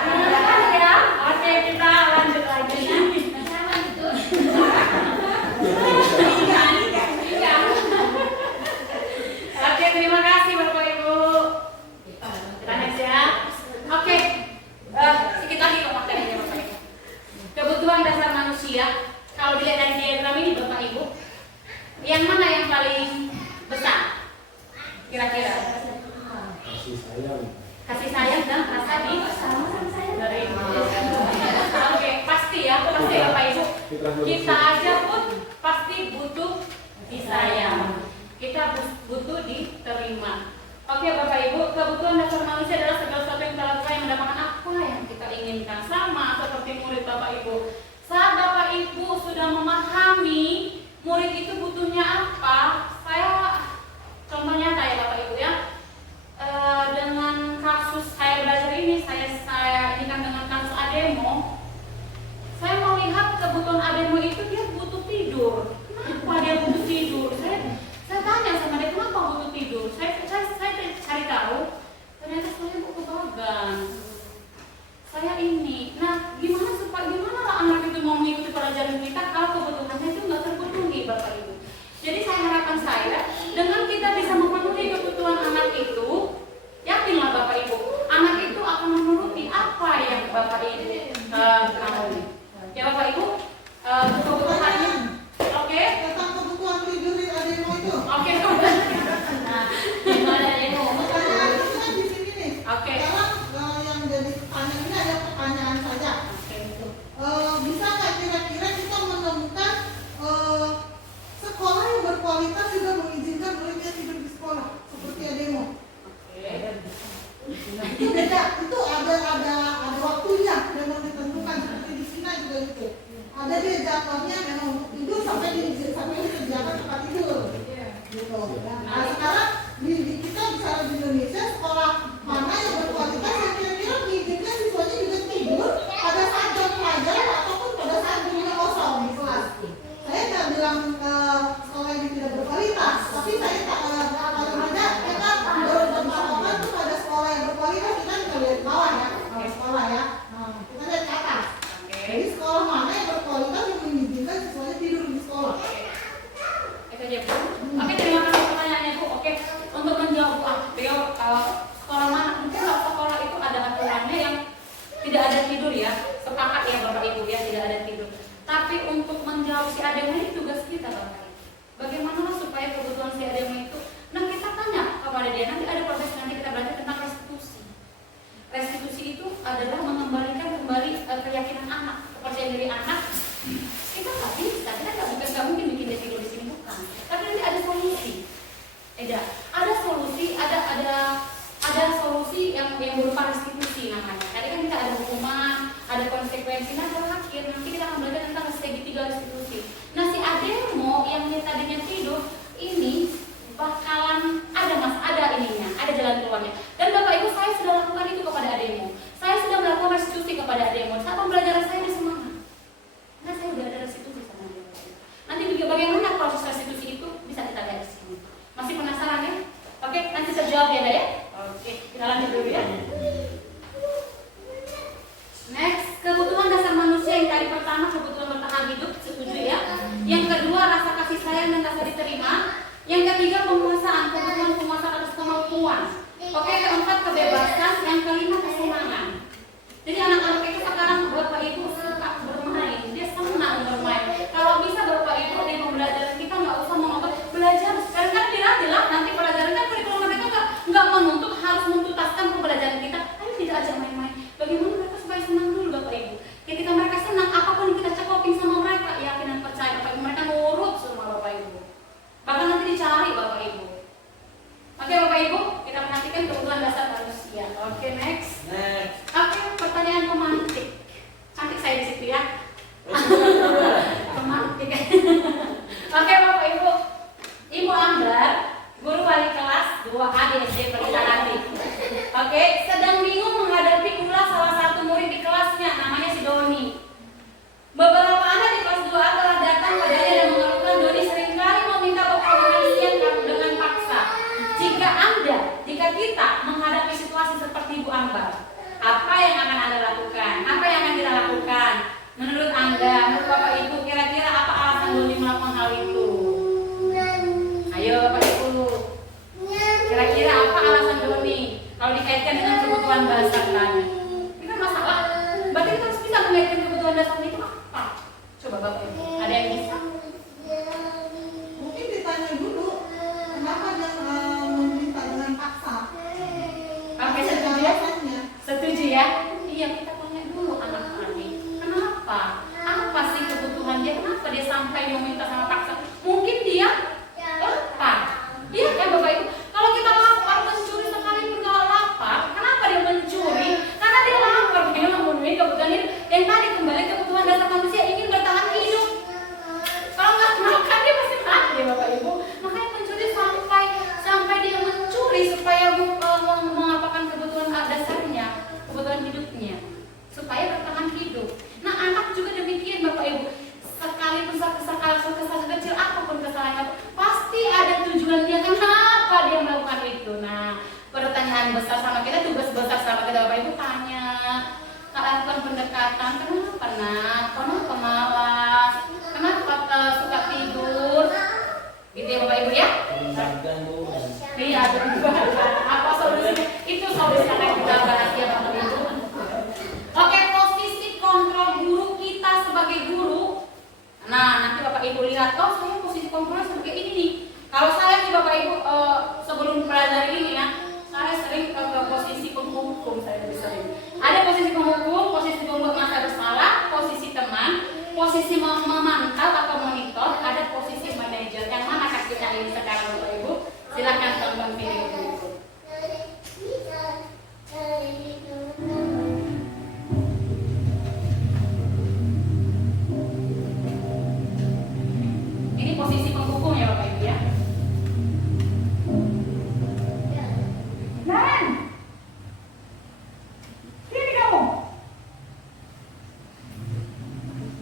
Ngantuk ya? Oke, kita lanjut lagi. Iya. Oke, terima kasih Bapak Ibu. Kita next ya. Oke, sedikit lagi kok materinya Bapak Ibu. Kebutuhan dasar manusia. Kalau dilihat dari diagram ini Bapak Ibu, yang mana yang paling besar? Kira-kira? Kasih sayang dan rasa dari. Oke, pasti ya Bapak Ibu. Kita aja pun pasti butuh disayang. Kita butuh diterima. Oke Bapak Ibu, kebutuhan dasar manusia adalah segala sesuatu yang kita lakukan yang mendapatkan apa yang kita inginkan. Sama seperti murid Bapak Ibu. Saat Bapak Ibu sudah memahami murid itu butuhnya apa, saya contohnya kayak Bapak Ibu ya. Dengan kasus saya belajar ini, saya ini kan dengan kasus Ademo, saya melihat kebutuhan Ademo itu dia butuh tidur. Kenapa dia butuh tidur? Saya tanya sama dia kenapa butuh tidur. Saya cari tahu, ternyata saya butuh kebagan. Saya ini, nah gimana lah anak itu mau mengikuti pelajaran kita kalau kebutuhannya itu nggak terpenuhi Bapak Ibu. Jadi saya harap berkualitas juga mengizinkan muridnya tidur di sekolah seperti ademo. Itu beda, itu ada waktunya memang ditentukan seperti di Cina juga gitu. Ada dia jadwalnya memang untuk tidur sampai dikerjakan tempat tidur. Gitu. Nah sekarang di kita bicara di Indonesia, sekolah mana yang berkualitas yang kira-kira mengizinkan siswanya juga tidur pada saat jam pelajaran ataupun pada saat gurunya kosong di kelas. Saya nggak bilang sekolah ini tidak berkualitas, tapi saya paling tidak kita berpatokan tuh pada sekolah yang berkualitas. Kita lihat di bawah ya, kalau sekolah ya. Nah, kita lihat ke atas. Jadi sekolah mana yang berkualitas yang mengizinkan siswanya tidur di sekolah? Itu aja Bu. Oke, terima kasih pertanyaannya Bu. Oke, untuk menjawab beliau sekolah mana? Mungkin kalau sekolah itu ada aturannya yang tidak ada tidur ya. Sepakat ya Bapak Ibu ya, tidak ada tidur. Tapi untuk menjawab si adem ini tugas kita Bapak Ibu. Bagaimana supaya kebutuhan si adem itu? Nah kita tanya kepada dia. Nanti ada proses nanti kita belajar tentang restitusi. Restitusi itu adalah mengembalikan kembali keyakinan anak, kepercayaan diri anak. Kita nggak bisa, kita nggak mungkin bikin dia tidur di sini, bukan. Tapi nanti ada solusi. Ada solusi, ada solusi yang berupa restitusi namanya. Tadi kan kita ada hukuman, ada konsekuensi, nah terakhir nanti kita akan belajar tentang segitiga restitusi. Nah si ademo yang dia tadinya tidur ini bakalan ada ininya, ada jalan keluarnya. Dan Bapak Ibu saya sudah lakukan itu kepada ademo. Saya sudah melakukan restitusi kepada ademo. Saat pembelajaran saya di semangat. Nah saya sudah ada restitusi sama dia. Nanti bagaimana proses restitusi itu bisa kita lihat di sini. Masih penasaran ya? Oke, nanti terjawab ya ya. Oke, kita lanjut dulu ya. Next, kebutuhan dasar manusia yang tadi pertama kebutuhan bertahan hidup, setuju ya. Yang kedua rasa kasih sayang dan rasa diterima. Yang ketiga penguasaan, kebutuhan penguasaan atas kemampuan. Oke, keempat kebebasan. Yang kelima kesenangan. Jadi anak-anak itu sekarang Bapak Ibu suka bermain, dia senang bermain. Kalau bisa Bapak Ibu di pembelajaran kita nggak usah mengotot belajar. Karena tidak nanti pelajaran kan kurikulum mereka nggak menuntut harus menuntaskan pembelajaran kita. Ayo tidak aja main-main. Bagaimana mereka supaya senang dulu Bapak Ibu. Ketika mereka senang, apapun yang kita cekokin sama mereka, yakin dan percaya Bapak Ibu mereka nurut semua Bapak Ibu. Bahkan nanti dicari Bapak Ibu. Oke Bapak Ibu, kita perhatikan kebutuhan dasar manusia. Oke next. Oke, pertanyaan pemantik. Cantik saya di situ ya. Pemantik. Oke Bapak Ibu, Ibu Ambar, guru wali kelas 2A di SD Pelita Hati. Oke, sedang bingung menghadapi ulah salah satu murid di kelasnya, namanya si Doni. Beberapa anak di kelas 2A telah datang padanya dan mengeluhkan Doni seringkali meminta pengalihan dengan paksa. Jika kita menghadapi situasi seperti Ibu Ambar, apa yang akan Anda lakukan? Apa yang akan kita lakukan? Menurut Anda, menurut Bapak Ibu, kira-kira apa alasan Doni melakukan hal itu? Ayo Bapak Ibu, kira-kira apa alasan Doni kalau dikaitkan dengan kebutuhan dasar tadi? Ini kan masalah. Berarti kita harus bisa mengaitkan kebutuhan dasar itu apa? Coba Bapak Ibu, ada yang bisa? Mungkin ditanya dulu kenapa dia meminta dengan paksa. Oke, setuju ya? Setuju ya? Iya, kita tanya dulu anak tadi. Kenapa? Apa sih kebutuhan dia? Kenapa dia sampai meminta sama paksa? Mungkin dia lapar. Iya kan Bapak Ibu? Kalau kita lapar, mencuri sekalipun kalau lapar, kenapa dia mencuri? Karena dia lapar, dia memenuhi kebutuhan hidup. Yang tadi kembali kebutuhan dasar manusia ingin bertahan hidup. Kalau nggak makan dia pasti mati ya Bapak Ibu. Makanya pencuri sampai dia mencuri supaya mengapakan kebutuhan dasarnya, kebutuhan hidupnya, supaya bertahan hidup. Nah anak juga demikian Bapak Ibu. Sekalipun kesalahan kecil apapun kesalahannya, pasti ada tujuan dia kenapa dia melakukan itu. Nah pertanyaan besar sama kita, tugas besar sama kita Bapak Ibu tanya, lakukan pendekatan. Kenapa nak? Kenapa malas? Kenapa suka tidur? Gitu ya Bapak Ibu ya? Iya, apa solusinya? Itu solusi yang akan kita bahas ya Bapak Ibu. Oke, posisi kontrol guru kita sebagai guru. Nah, nanti Bapak Ibu lihat, oh saya posisi kontrolnya sebagai ini nih. Kalau saya nih Bapak Ibu sebelum pelajari ini ya, saya sering ke posisi penghukum, saya lebih sering. Ada posisi penghukum, posisi pembuat masa bersalah, posisi teman, posisi posisi penghukum ya Bapak Ibu ya. Nan, sini kamu.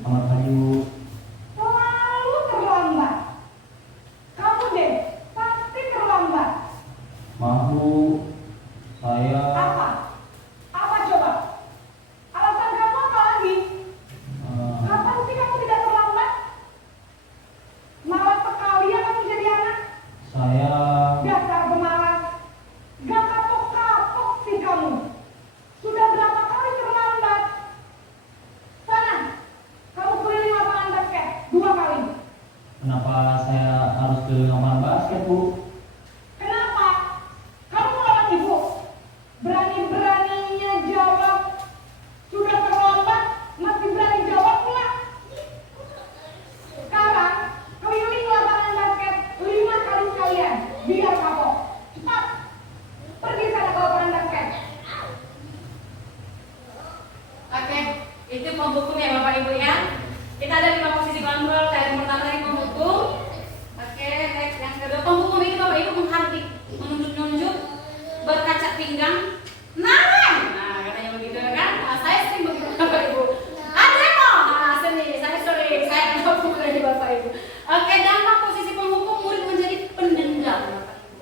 Selamat pagi Bu. Selalu terlambat. Kamu deh, pasti terlambat. Maaf Bu, saya Apa? Apa coba? Alasan kamu apa lagi? Kapan sih kamu tidak terlambat? Malas sekali ya kamu jadi anak. saya Dasar pemalas. Gak kapok-kapok sih kamu. Sudah berapa kali terlambat? Sana, kamu keliling lapangan basket 2 kali. kenapa saya harus ke lapangan basket Bu? Kenapa? Kamu melawan ibu. Berani-beraninya jawab. Sudah terlambat, masih berani jawab pula. Sekarang, keliling lapangan basket 5 kali sekalian. Biar kapok. Cepat. Pergi sana ke lapangan basket. Oke, itu penghukum ya Bapak Ibu ya. Kita ada 5 posisi kontrol. Yang pertama tadi penghukum. Oke, next yang kedua penghukum ini Bapak Ibu menghardik, menunjuk-nunjuk, berkaca pinggang. Nah, katanya begitu kan? Nah, saya sering begitu Bapak Ibu. Ada mo? Nah, sini saya sering saya penghukum dari Bapak Ibu. Oke, dampak posisi penghukum murid menjadi pendendam Bapak Ibu.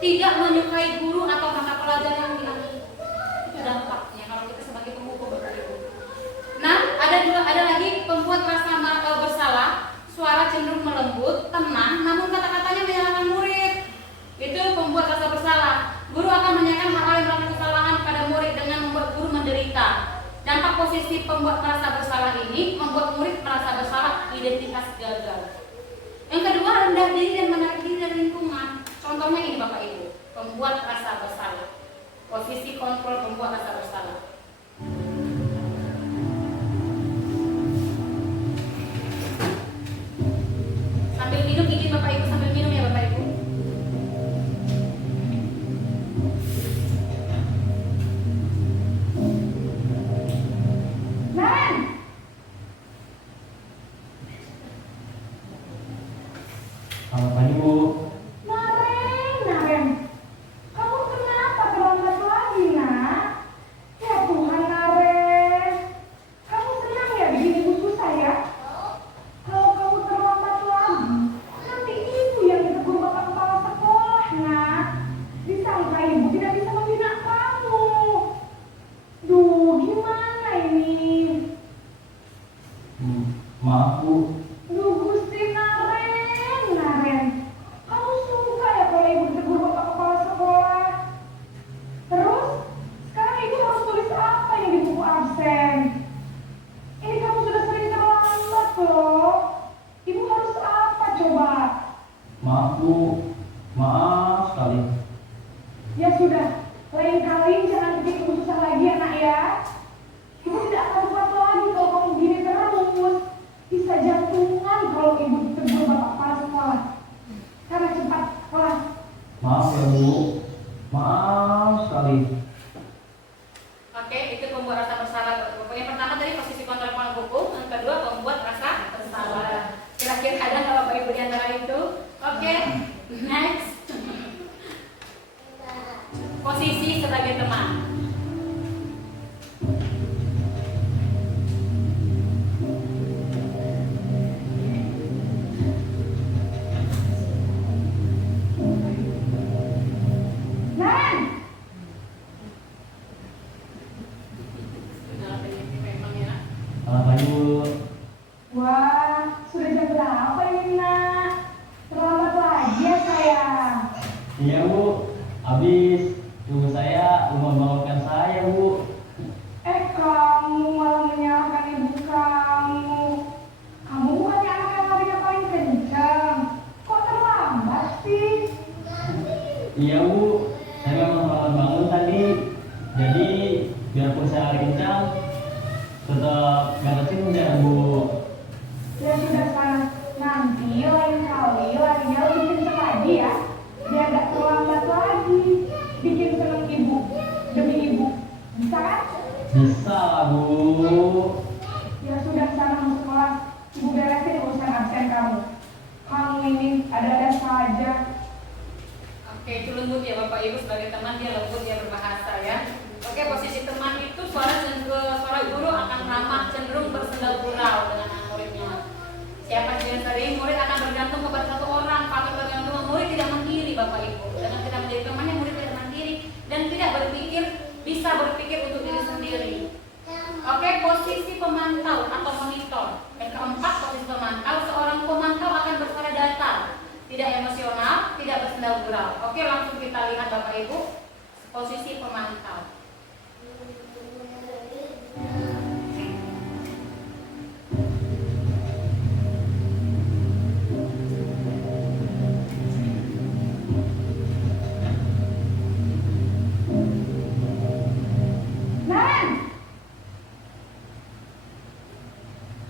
Tidak menyukai guru atau mata pelajaran yang diambil. Itu dampaknya kalau kita sebagai penghukum Bapak Ibu. Nah, ada lagi pembuat rasa bersalah, suara cenderung melembut, tenang, namun kata-katanya menyalahkan murid. Itu pembuat rasa bersalah. Guru akan menanyakan hal-hal yang melakukan kesalahan pada murid dengan membuat guru menderita. Dampak posisi pembuat merasa bersalah ini membuat murid merasa bersalah, identitas gagal. Yang kedua, rendah diri dan menarik diri dari lingkungan. Contohnya ini Bapak Ibu, pembuat rasa bersalah. Posisi kontrol pembuat rasa bersalah. Sambil minum, izin Bapak Ibu sambil minum ya Bapak Ibu. Nan, Selamat pagi Bu. Naren. Kamu kenapa terlambat lagi, Nak? Ya Tuhan, Naren. Kamu senang ya bikin ibu susah ya? Kalau kamu terlambat lagi, nanti ibu yang ditegur bapak kepala sekolah, Nak. Disangka ibu tidak bisa membina kamu. Duh, gimana ini? Maaf Bu. Duh, Gusti Naren. Kamu suka ya kalau ibu ditegur bapak kepala sekolah? Terus, sekarang ibu harus tulis apa yang di buku absen? Ini kamu sudah sering terlambat loh. Ibu harus apa coba? Maaf Bu. Maaf sekali. Ya sudah, lain kali jangan bikin ibu susah lagi ya nak ya. Ibu tidak akan kuat lagi kalau kamu begini terus. Bisa jantungan kalau ibu ditegur bapak kepala sekolah. Karena cepat kelas. Maaf ya Bu. Maaf sekali. Oke, itu pembuat rasa bersalah. Yang pertama tadi posisi kontrol penghukum, yang kedua pembuat rasa bersalah. Kira-kira ada nggak Bapak Ibu di antara itu? Oke, next. Posisi sebagai teman. Nan, Memang ya. Selamat pagi Bu. wah sudah jam berapa ini nak? Terlambat lagi ya sayang. Iya Bu. Habis ibu saya belum membangunkan saya Bu. Kamu malah menyalahkan ibu kamu. Kamu bukannya anak yang larinya paling kencang. Kok terlambat sih? Iya Bu. Saya memang bangun tadi. Jadi biarpun saya lari kencang, tetap nggak ketinggian Bu. Ya sudah sana. Nanti lain kali larinya lebih kencang lagi ya. Biar gak terlambat lagi. Bikin seneng ibu. Demi ibu. Bisa kan? Bisa lah Bu. Ya sudah sana masuk kelas. Ibu beresin urusan absen kamu. ini ada-ada saja. Oke, itu lembut ya Bapak Ibu, sebagai teman dia lembut, dia berbahasa ya. Oke, posisi teman itu suara guru akan ramah, cenderung bersenda gurau dengan muridnya. Siapa yang sering murid akan bergantung kepada satu orang, faktor bergantung murid tidak mandiri Bapak Ibu. Dengan tidak menjadi temannya murid tidak mandiri dan tidak bisa berpikir untuk diri sendiri. Oke, posisi pemantau atau monitor. Yang keempat, posisi pemantau, seorang pemantau akan bersuara datar, tidak emosional, tidak bersenda gurau. Oke, langsung kita lihat Bapak Ibu posisi pemantau.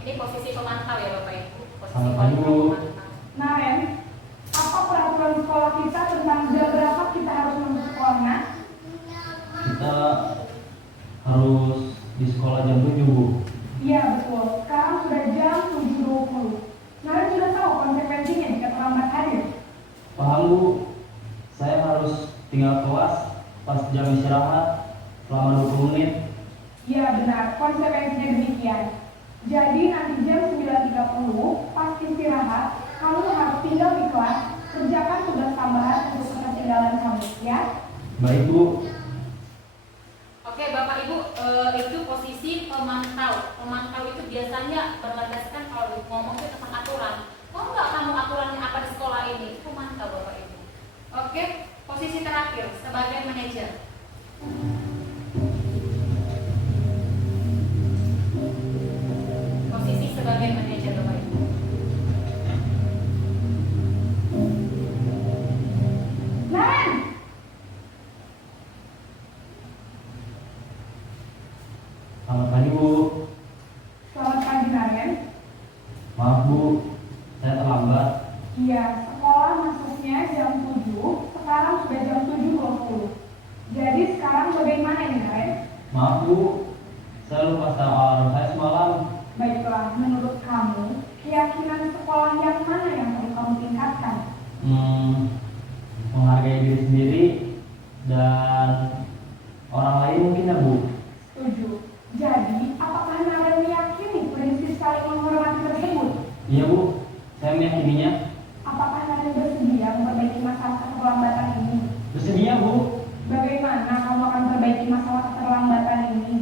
Ini posisi pemantau ya Bapak Ibu. Posisi pemantau. Naren, apa peraturan sekolah kita tentang jam berapa kita harus masuk sekolah, Nak? Kita harus di sekolah jam 7, Bu. Iya betul, sekarang sudah jam 7.20. Naren sudah tahu konsekuensinya jika terlambat hadir. Paham, Bu. Saya harus tinggal kelas pas jam istirahat selama 20 menit. Iya benar, konsekuensinya demikian. Jadi nanti jam 9.30 pas istirahat, kamu harus tinggal di kelas, kerjakan tugas tambahan untuk ketinggalan kamu, ya? Baik, Bu. Oke Bapak Ibu, itu posisi pemantau. Pemantau itu biasanya berlandaskan kalau ngomong itu tentang aturan. Mau nggak kamu aturannya apa di sekolah ini? Itu pemantau Bapak Ibu. Oke, posisi terakhir sebagai manajer. Posisi sebagai manajer Bapak Ibu. Naren! Selamat pagi, Bu. Selamat pagi, Naren. Maaf, Bu. Saya terlambat. Iya, sekolah masuknya jam 7, sekarang sudah jam 7.20. Jadi sekarang bagaimana ini, Naren? Maaf, Bu. Saya lupa setel alarm saya semalam. Baiklah, menurut kamu, keyakinan sekolah yang mana yang perlu kamu tingkatkan? Menghargai diri sendiri dan orang lain mungkin ya, Bu. Setuju. Jadi, apakah Naren meyakini prinsip saling menghormati tersebut? Iya, Bu. Saya meyakininya. Apakah Naren bersedia memperbaiki masalah keterlambatan ini? Bersedia, Bu. Bagaimana kamu akan memperbaiki masalah keterlambatan ini?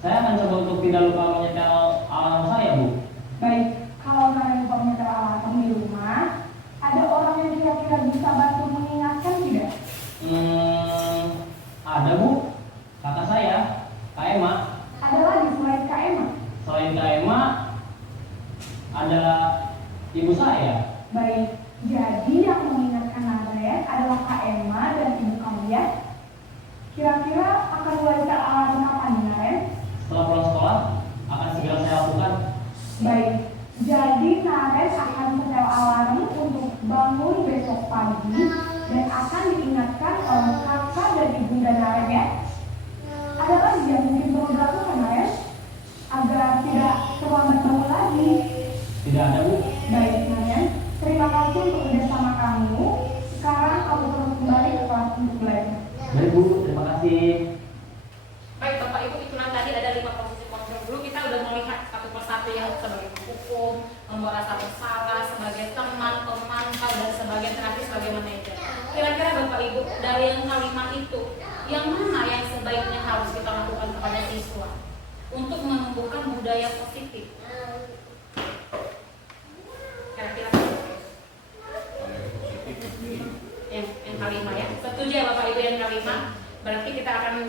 Saya akan coba untuk tidak lupa menyetel alarm saya, Bu. Baik, kalau Naren lupa menyetel alarm di rumah, ada orang yang kira-kira bisa bantu mengingatkan tidak? Ada, Bu. Kakak saya, Kak Emma. Ada lagi selain Kak Emma? Selain Kak Emma, ada ibu saya. Baik, jadi yang mengingatkan Naren adalah Kak Emma dan ibu kamu ya? Kira-kira akan mulai setel alarm kapan nih, Naren? Setelah pulang sekolah, akan segera saya lakukan. Baik, jadi Naren akan setel alarm untuk bangun besok pagi dan akan diingatkan oleh kakak dan ibunda Naren ya. Ada lagi yang mungkin perlu dilakukan, Naren? Agar tidak terlambat bangun lagi. Tidak ada, Bu. Baik, Naren. Terima kasih untuk kerjasama kamu. Sekarang kamu terus kembali ke kelas untuk belajar. Baik, Bu. Terima kasih. Baik Bapak Ibu, itulah tadi ada 5 posisi kontrol dulu. Kita udah melihat satu persatu yang sebagai penghukum, membawa rasa bersalah, sebagai teman, pemantau, dan sebagai terapis, sebagai manajer. Kira-kira Bapak Ibu, dari yang kalimat itu, yang mana yang sebaiknya harus kita lakukan kepada siswa untuk menumbuhkan budaya positif? Kira-kira yang kelima ya. Setuju ya Bapak Ibu yang kelima? Berarti kita akan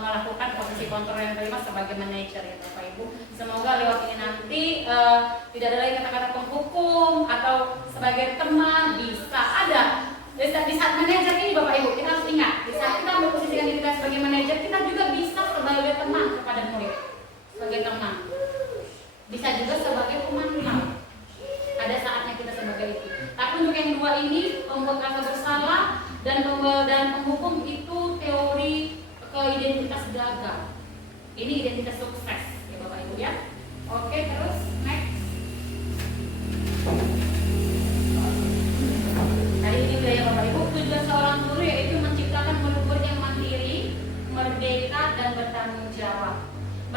melakukan posisi kontrol yang kelima sebagai manajer ya Bapak Ibu. Semoga lewat ini nanti tidak ada lagi kata-kata penghukum atau sebagai teman, bisa ada. Di saat manajer ini Bapak Ibu, kita harus ingat, di saat kita memposisikan diri kita sebagai manajer, kita juga bisa sebagai teman kepada murid, sebagai teman. Bisa juga sebagai pemantau. Ada saatnya kita sebagai itu. Tapi untuk yang dua ini, membuat rasa bersalah dan penghukum itu teori ke identitas gagal. Ini identitas sukses ya Bapak Ibu ya. Oke, terus next.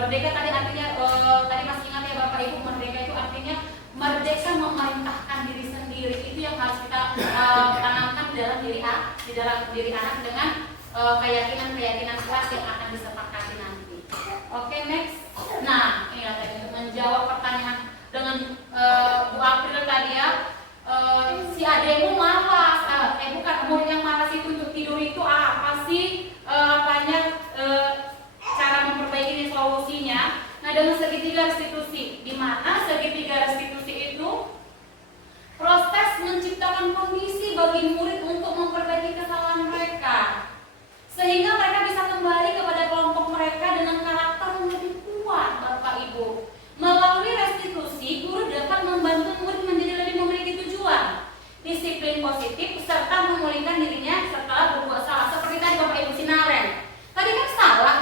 Merdeka tadi artinya tadi masih ingat ya Bapak Ibu, merdeka itu artinya merdeka memerintahkan diri sendiri. Itu yang harus kita tanamkan dalam diri anak dengan keyakinan kuat yang akan disepakati nanti. Oke, next. Nah, ini tadi untuk menjawab pertanyaan dengan Bu April tadi ya. Si ademu malas, bukan murid yang malas itu untuk tidur itu apa sih cara memperbaiki ini solusinya? Nah, dengan segitiga restitusi, di mana segitiga restitusi itu proses menciptakan kondisi bagi murid untuk memperbaiki kesalahan mereka, sehingga mereka bisa kembali kepada kelompok mereka dengan karakter yang lebih kuat, Bapak Ibu. Melalui restitusi, guru dapat membantu murid menjadi lebih memiliki tujuan, disiplin positif, serta memulihkan dirinya setelah berbuat salah. Seperti tadi Bapak Ibu Sinaren, tadi kan salah,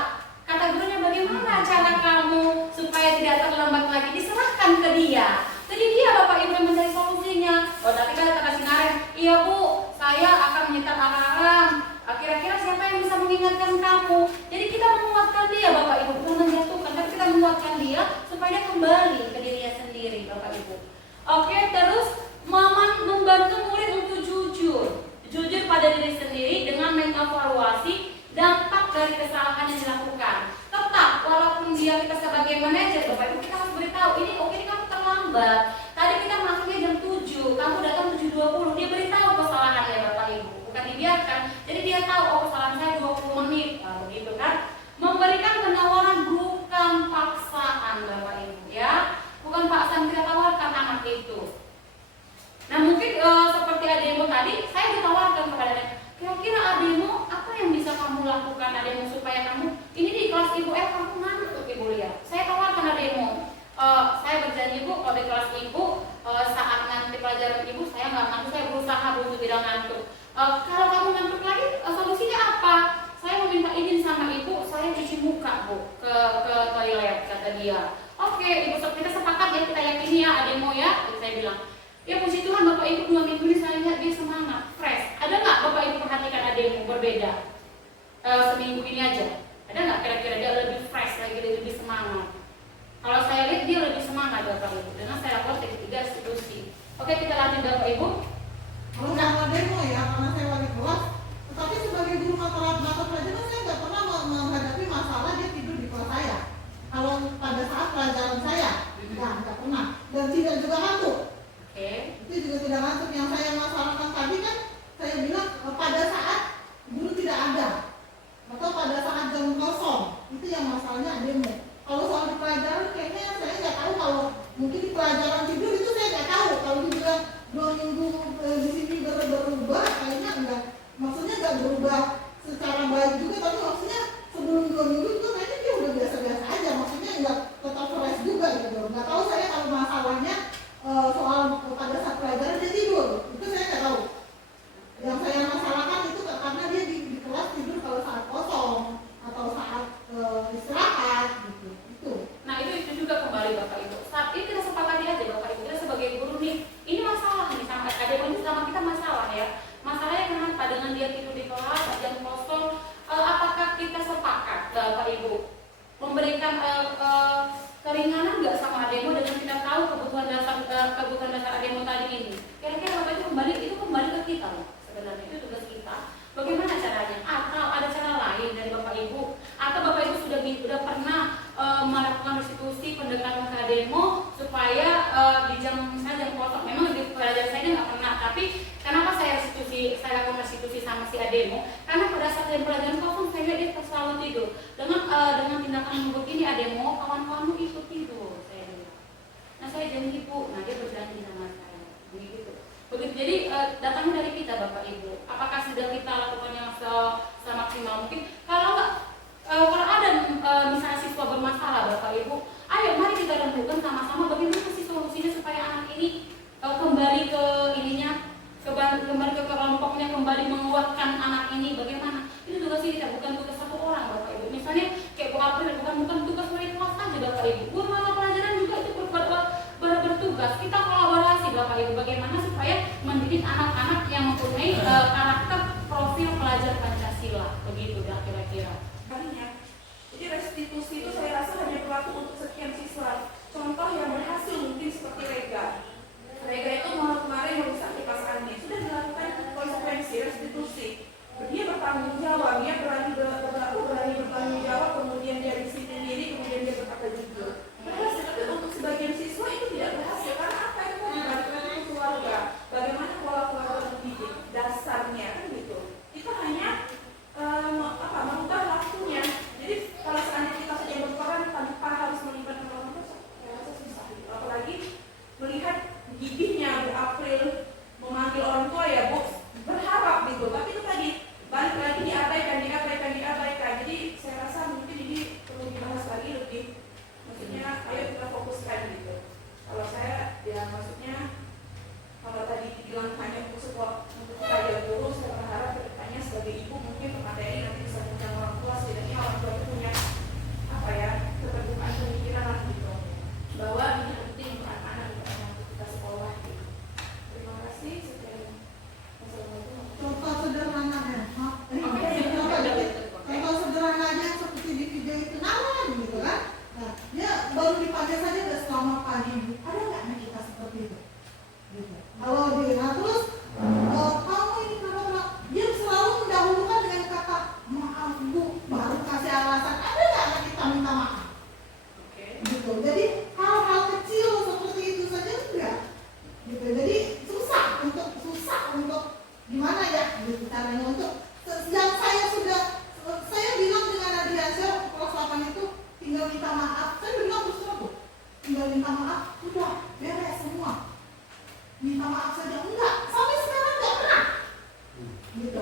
kata gurunya bagaimana cara kamu supaya tidak terlambat lagi, diserahkan ke dia. Jadi dia Bapak Ibu yang mencari solusinya. Oh tadi kan kata Sinaren, iya Bu, saya akan menyetel alarm. Kira-kira siapa yang bisa mengingatkan kamu? Jadi kita menguatkan dia Bapak Ibu, bukan menjatuhkan, tapi kita menguatkan dia supaya dia kembali ke dirinya sendiri Bapak Ibu. Oke, terus membantu murid untuk jujur pada diri sendiri dengan mengevaluasi dampak dari kesalahan yang dilakukan. Tetap walaupun kita sebagai manajer Bapak Ibu, kita harus beritahu ini oke, kamu terlambat. Tadi kita masuknya jam 7, kamu datang 7.20. Dia beritahu kesalahannya Bapak Ibu, bukan dibiarkan. Jadi dia tahu kesalahan saya 20 menit, begitu kan? Memberikan penawaran bukan paksaan Bapak Ibu ya. Bukan paksaan kita tawarkan anak itu. Nah mungkin seperti ademo tadi, saya ditawarkan kepada ademo, kira-kira ademo apa yang bisa kamu lakukan ademo supaya kamu ini di kelas ibu kamu ngantuk Ibu lihat. Saya tawarkan ademo, saya berjanji Bu, kalau di kelas ibu saat nanti pelajaran ibu saya nggak ngantuk, saya berusaha untuk tidak ngantuk. Kalau kamu ngantuk lagi, solusinya apa? Saya meminta izin sama ibu, saya cuci muka Bu ke toilet, kata dia. Oke, ibu kita sepakat ya, kita yakini ya ademo ya. Jadi saya bilang, ya puji Tuhan Bapak Ibu 2 minggu ini saya lihat dia semangat, fresh. Ada nggak Bapak Ibu perhatikan ademo berbeda seminggu ini aja? Ada nggak kira-kira dia lebih fresh lagi, lebih semangat? Kalau saya lihat dia lebih semangat Bapak Ibu, dengan saya lakukan ketiga restitusi. Oke, kita lanjut Bapak Ibu. Kalau sama demo ya, karena saya wali kelas, tetapi sebagai guru mata pelajaran saya nggak pernah menghadapi masalah dia tidur di kelas saya. Kalau pada saat pelajaran saya, nggak pernah, dan tidak juga ngantuk. Itu juga tidak ngantuk. Yang saya masalahkan tadi kan saya bilang pada saat guru tidak ada atau pada saat jam kosong, itu yang masalahnya demo. Kalau soal di pelajaran kayaknya saya nggak tahu. Kalau mungkin di pelajaran tidur itu saya nggak tahu. Kalau dibilang 2 minggu di sini berubah, kayaknya enggak. Maksudnya nggak berubah secara baik juga, tapi maksudnya sebelum 2 minggu itu kayaknya dia udah biasa-biasa aja. Maksudnya nggak tetap fresh juga gitu. Nggak tahu saya kalau masalahnya soal pada saat pelajaran dia tidur, itu saya nggak tahu. Yang saya masalahkan itu karena dia di kelas tidur kalau saat kosong atau saat istirahat gitu. Itu. Nah itu juga kembali Bapak Ibu. Saat ini kita sepakati aja Bapak Ibu, kita sebagai guru nih, ini masalah nih sama ademo ini sama kita masalah ya. Masalahnya kenapa dengan dia tidur di kelas jam kosong? Apakah kita sepakat Bapak Ibu memberikan keringanan nggak sama ademo dengan kita tahu kebutuhan dasar ademo tadi ini? Kira-kira Bapak Ibu kembali ke kita loh. Sebenarnya itu tugas kita. Bagaimana caranya? Atau ada cara lain dari Bapak Ibu? Atau Bapak Ibu sudah pernah melakukan restitusi pendekatan ke ademo supaya di misalnya jam kosong? Memang di pelajaran saya nggak pernah. Tapi kenapa saya lakukan restitusi sama si ademo? Karena pada saat jam pelajaran kosong saya lihat dia selalu tidur. Dengan tindakan begini ademo, kawan-kawanmu ikut tidur, saya bilang. Nah saya janji Bu, nah dia berjanji sama saya, begitu. Jadi datangnya dari kita Bapak Ibu. Apakah sudah kita lakukan yang semaksimal mungkin? Kalau ada misalnya siswa bermasalah Bapak Ibu, ayo mari kita renungkan sama-sama bagaimana sih solusinya supaya anak ini kembali ke kembali ke kelompoknya, kembali menguatkan anak ini. Bagaimana? Itu tugas kita, bukan tugas satu orang Bapak Ibu. Misalnya kayak Bu April, bukan tugas wali kelas saja Bapak Ibu. Guru mata pelajaran juga itu bertugas. Kita kolaborasi Bapak Ibu, bagaimana supaya mendidik anak-anak yang mempunyai karakter profil pelajar Pancasila. Begitu dah kira-kira. Jadi restitusi itu saya rasa hanya berlaku minta maaf saja enggak, sampai sekarang enggak pernah. Gitu.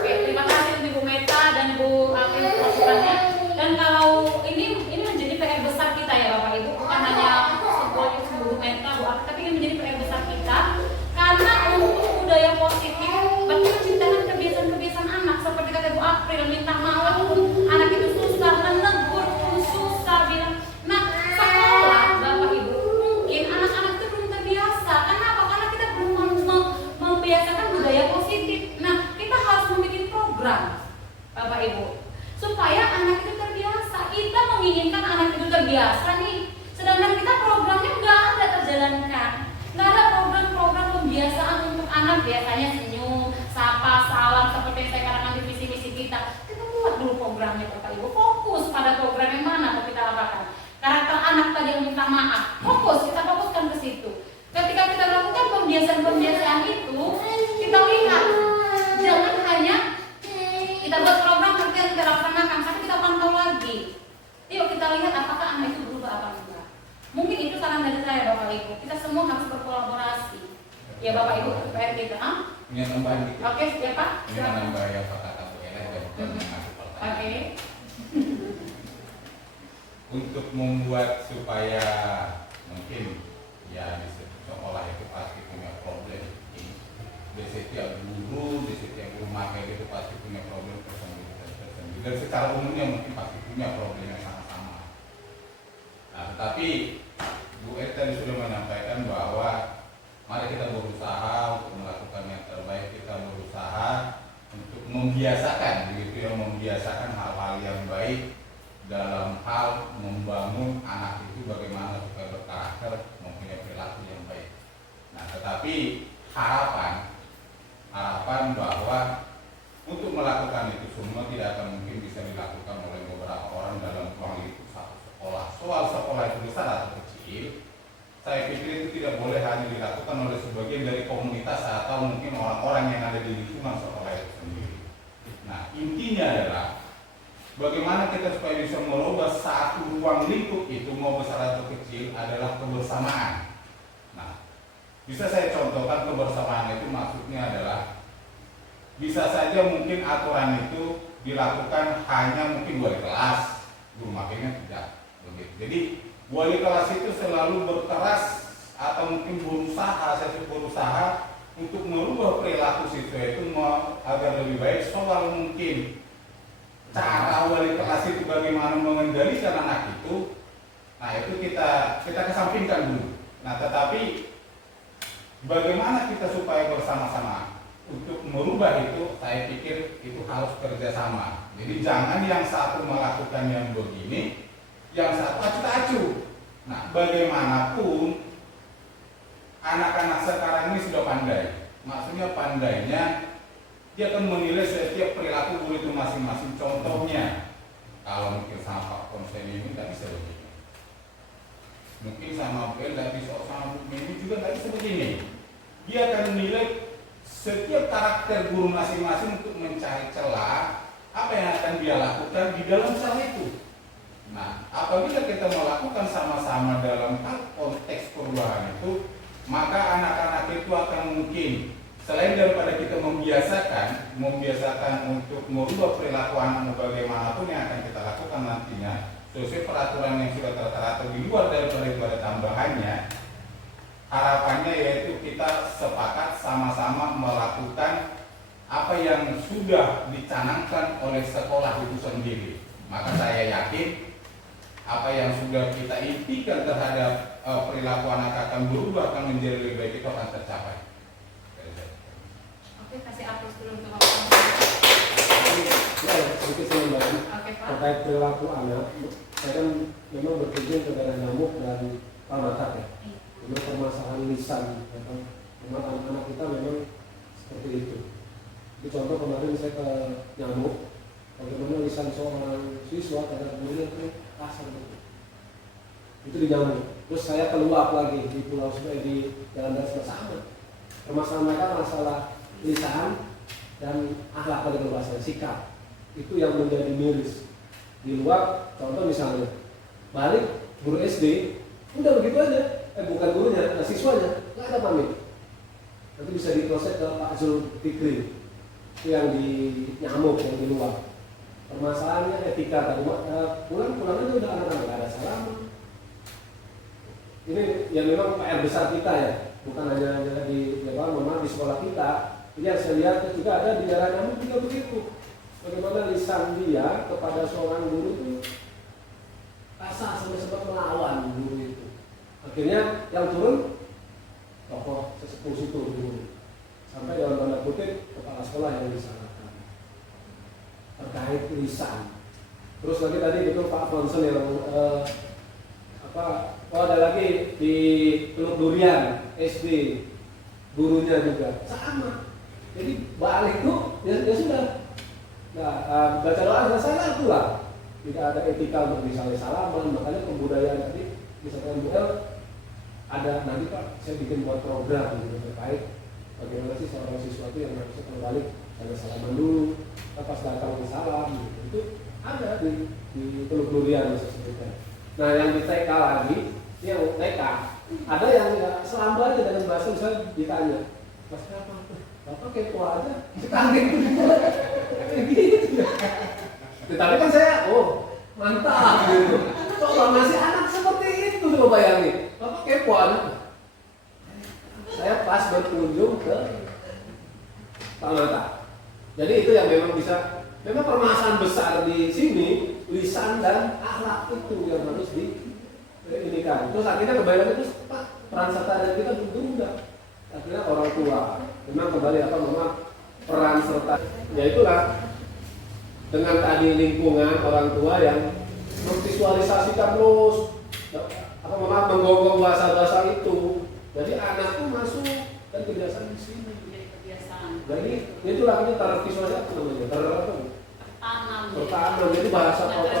Oke, terima kasih untuk Ibu Meta dan Ibu Afif masukannya. Dan kalau ini menjadi PR besar kita ya Bapak Ibu, bukan hanya sebuah Ibu Meta, Bu Afif, tapi ini menjadi PR besar kita karena untuk budaya positif, berarti menciptakan kebiasaan-kebiasaan anak seperti kata Bu April, minta maaf pun anak itu susah, menegur pun susah, bilang. Nah, sekolah Bapak Ibu, mungkin anak-anak itu belum terbiasa. Kenapa? Karena kita belum membiasakan budaya positif. Nah, kita harus membuat program Bapak Ibu supaya anak itu terbiasa. Kita menginginkan anak itu terbiasa nih, sedangkan kita programnya nggak ada terjalankan. Nggak ada program-program pembiasaan untuk anak, biasanya senyum, sapa, salam seperti yang saya katakan di visi misi kita. Kita buat dulu programnya Bapak Ibu, fokus pada program yang mana mau kita lakukan. Karakter anak tadi yang minta maaf, kita fokuskan ke situ. Ketika kita lakukan pembiasaan-pembiasaan itu, kita lihat, jangan hanya kita buat program nanti kita laksanakan, tapi kita pantau lagi. Yuk kita lihat apakah anak itu berubah apa enggak. Mungkin itu saran dari saya Bapak Ibu. Kita semua harus berkolaborasi. Ya Bapak Ibu, PR kita. Ini tambahan dikit. Oke, ya Pak. Ini menambah yang kata Bu Ella dan mengasih pertanyaan. Oke. Untuk membuat supaya mungkin ya di sekolah itu pasti punya problem. Di setiap guru, di setiap rumah kayak gitu pasti punya problem tersendiri. Dan secara umumnya mungkin pasti punya problem yang sama-sama. Nah, tapi Bu Ed tadi sudah menyampaikan bahwa mari kita berusaha untuk melakukan yang terbaik, kita berusaha untuk membiasakan, begitu ya, membiasakan hal-hal yang baik dalam hal membangun anak itu bagaimana supaya berkarakter, mempunyai perilaku yang baik. Nah, tetapi harapan bahwa untuk melakukan itu semua tidak akan mungkin bisa dilakukan oleh beberapa orang dalam ruang lingkup satu sekolah. Soal sekolah itu besar atau kecil, saya pikir itu tidak boleh hanya dilakukan oleh sebagian dari komunitas atau mungkin orang-orang yang ada di lingkungan sekolah itu sendiri. Nah, intinya adalah bagaimana kita supaya bisa merubah satu ruang lingkup itu mau besar atau kecil adalah kebersamaan. Nah, bisa saya contohkan kebersamaan itu maksudnya adalah bisa saja mungkin aturan itu dilakukan hanya mungkin wali kelas, guru makanya tidak begitu. Jadi wali kelas itu selalu berkeras atau mungkin berusaha untuk merubah perilaku siswa itu agar lebih baik. Soal mungkin cara wali kelas itu bagaimana mengendalikan anak itu, nah itu kita kesampingkan dulu. Nah, tetapi bagaimana kita supaya bersama-sama untuk merubah itu, saya pikir itu harus kerjasama. Jadi jangan yang satu melakukan yang begini, yang satu acuh-acuh. Nah, bagaimanapun anak-anak sekarang ini sudah pandai. Maksudnya pandainya dia akan menilai setiap perilaku guru itu masing-masing. Contohnya, kalau mungkin sama Pak Konsen ini tidak bisa begini. Mungkin sama Bu El tidak bisa, sama Bu Mimi juga tidak bisa begini. Dia akan menilai setiap karakter guru masing-masing untuk mencari celah apa yang akan dia lakukan di dalam celah itu. Nah, apabila kita melakukan sama-sama dalam konteks perubahan itu, maka anak-anak itu akan mungkin selain daripada kita membiasakan untuk merubah perilaku anak bagaimanapun yang akan kita lakukan nantinya sesuai peraturan yang sudah tertera atau di luar daripada itu ada tambahannya. Harapannya yaitu kita sepakat sama-sama melakukan apa yang sudah dicanangkan oleh sekolah itu sendiri. Maka saya yakin apa yang sudah kita impikan terhadap perilaku anak akan berubah, akan menjadi lebih baik, itu akan tercapai. Oke, kasih aplaus dulu untuk Ya, sedikit saya membantu. Oke, Pak. Terkait perilaku anak, saya kan memang berkunjung ke daerah Nyamuk dan Palmatak ya. Memang permasalahan lisan, memang anak-anak kita memang seperti itu. Jadi contoh kemarin saya ke Nyamuk, bagaimana lisan seorang siswa terhadap gurunya itu kasar itu di Nyamuk. Terus saya keluar lagi di Pulau Sebaya di Jalan Dasar sama. Permasalahan mereka masalah lisan dan akhlak pada bahasa sikap. Itu yang menjadi miris. Di luar, contoh misalnya, balik guru SD, udah begitu aja. Bukan gurunya, siswanya, nggak ada pamit. nanti bisa diproses ke Pak Zulfikri yang di Nyamuk yang di luar. Permasalahannya etika tadi, pulang-pulang itu udah anak-anak nggak ada salaman. Ini yang memang PR besar kita ya, bukan hanya di memang di sekolah kita. Ini yang saya lihat juga ada di daerah Nyamuk juga begitu. Bagaimana lisan dia kepada seorang guru itu kasar sampai sempat melawan guru itu. Akhirnya yang turun tokoh sesepuh situ guru. Sampai dalam tanda kutip kepala sekolah yang disalahkan terkait lisan. Terus lagi tadi betul Pak Fonsen yang ada lagi di Teluk Durian SD gurunya juga sama. Jadi balik tuh ya sudah. Nah, baca doa selesai pulang. Tidak ada etika untuk misalnya salaman, makanya kebudayaan tadi misalkan Bu El ada nanti Pak, saya bikin buat program gitu terkait bagaimana sih seorang siswa itu yang harusnya kalau balik ada salaman dulu, pas datang salam gitu. Itu ada di Teluk Durian sebetulnya. Nah yang di TK lagi, yang TK ada yang selamba aja dalam bahasa saya ditanya, Mas apa? Bapak kepo aja, kaget gitu. Tetapi kan saya, mantap gitu. Coba masih anak seperti itu, coba bayangin. Bapak kepo aja. Saya pas berkunjung ke Tanata. Jadi itu yang memang bisa, memang permasalahan besar di sini, lisan dan akhlak itu yang harus diinikan. Terus akhirnya kebayang itu, Pak, peran serta dari kita berubah. Akhirnya orang tua, memang kembali peran serta. Ya itulah, dengan tadi lingkungan orang tua yang memvisualisasikan terus, menggonggong bahasa-bahasa itu. Jadi anak tuh masuk dan kebiasaan di sini. Jadi itulah ini tervisualisasi namanya, tertanam. Jadi bahasa kotor.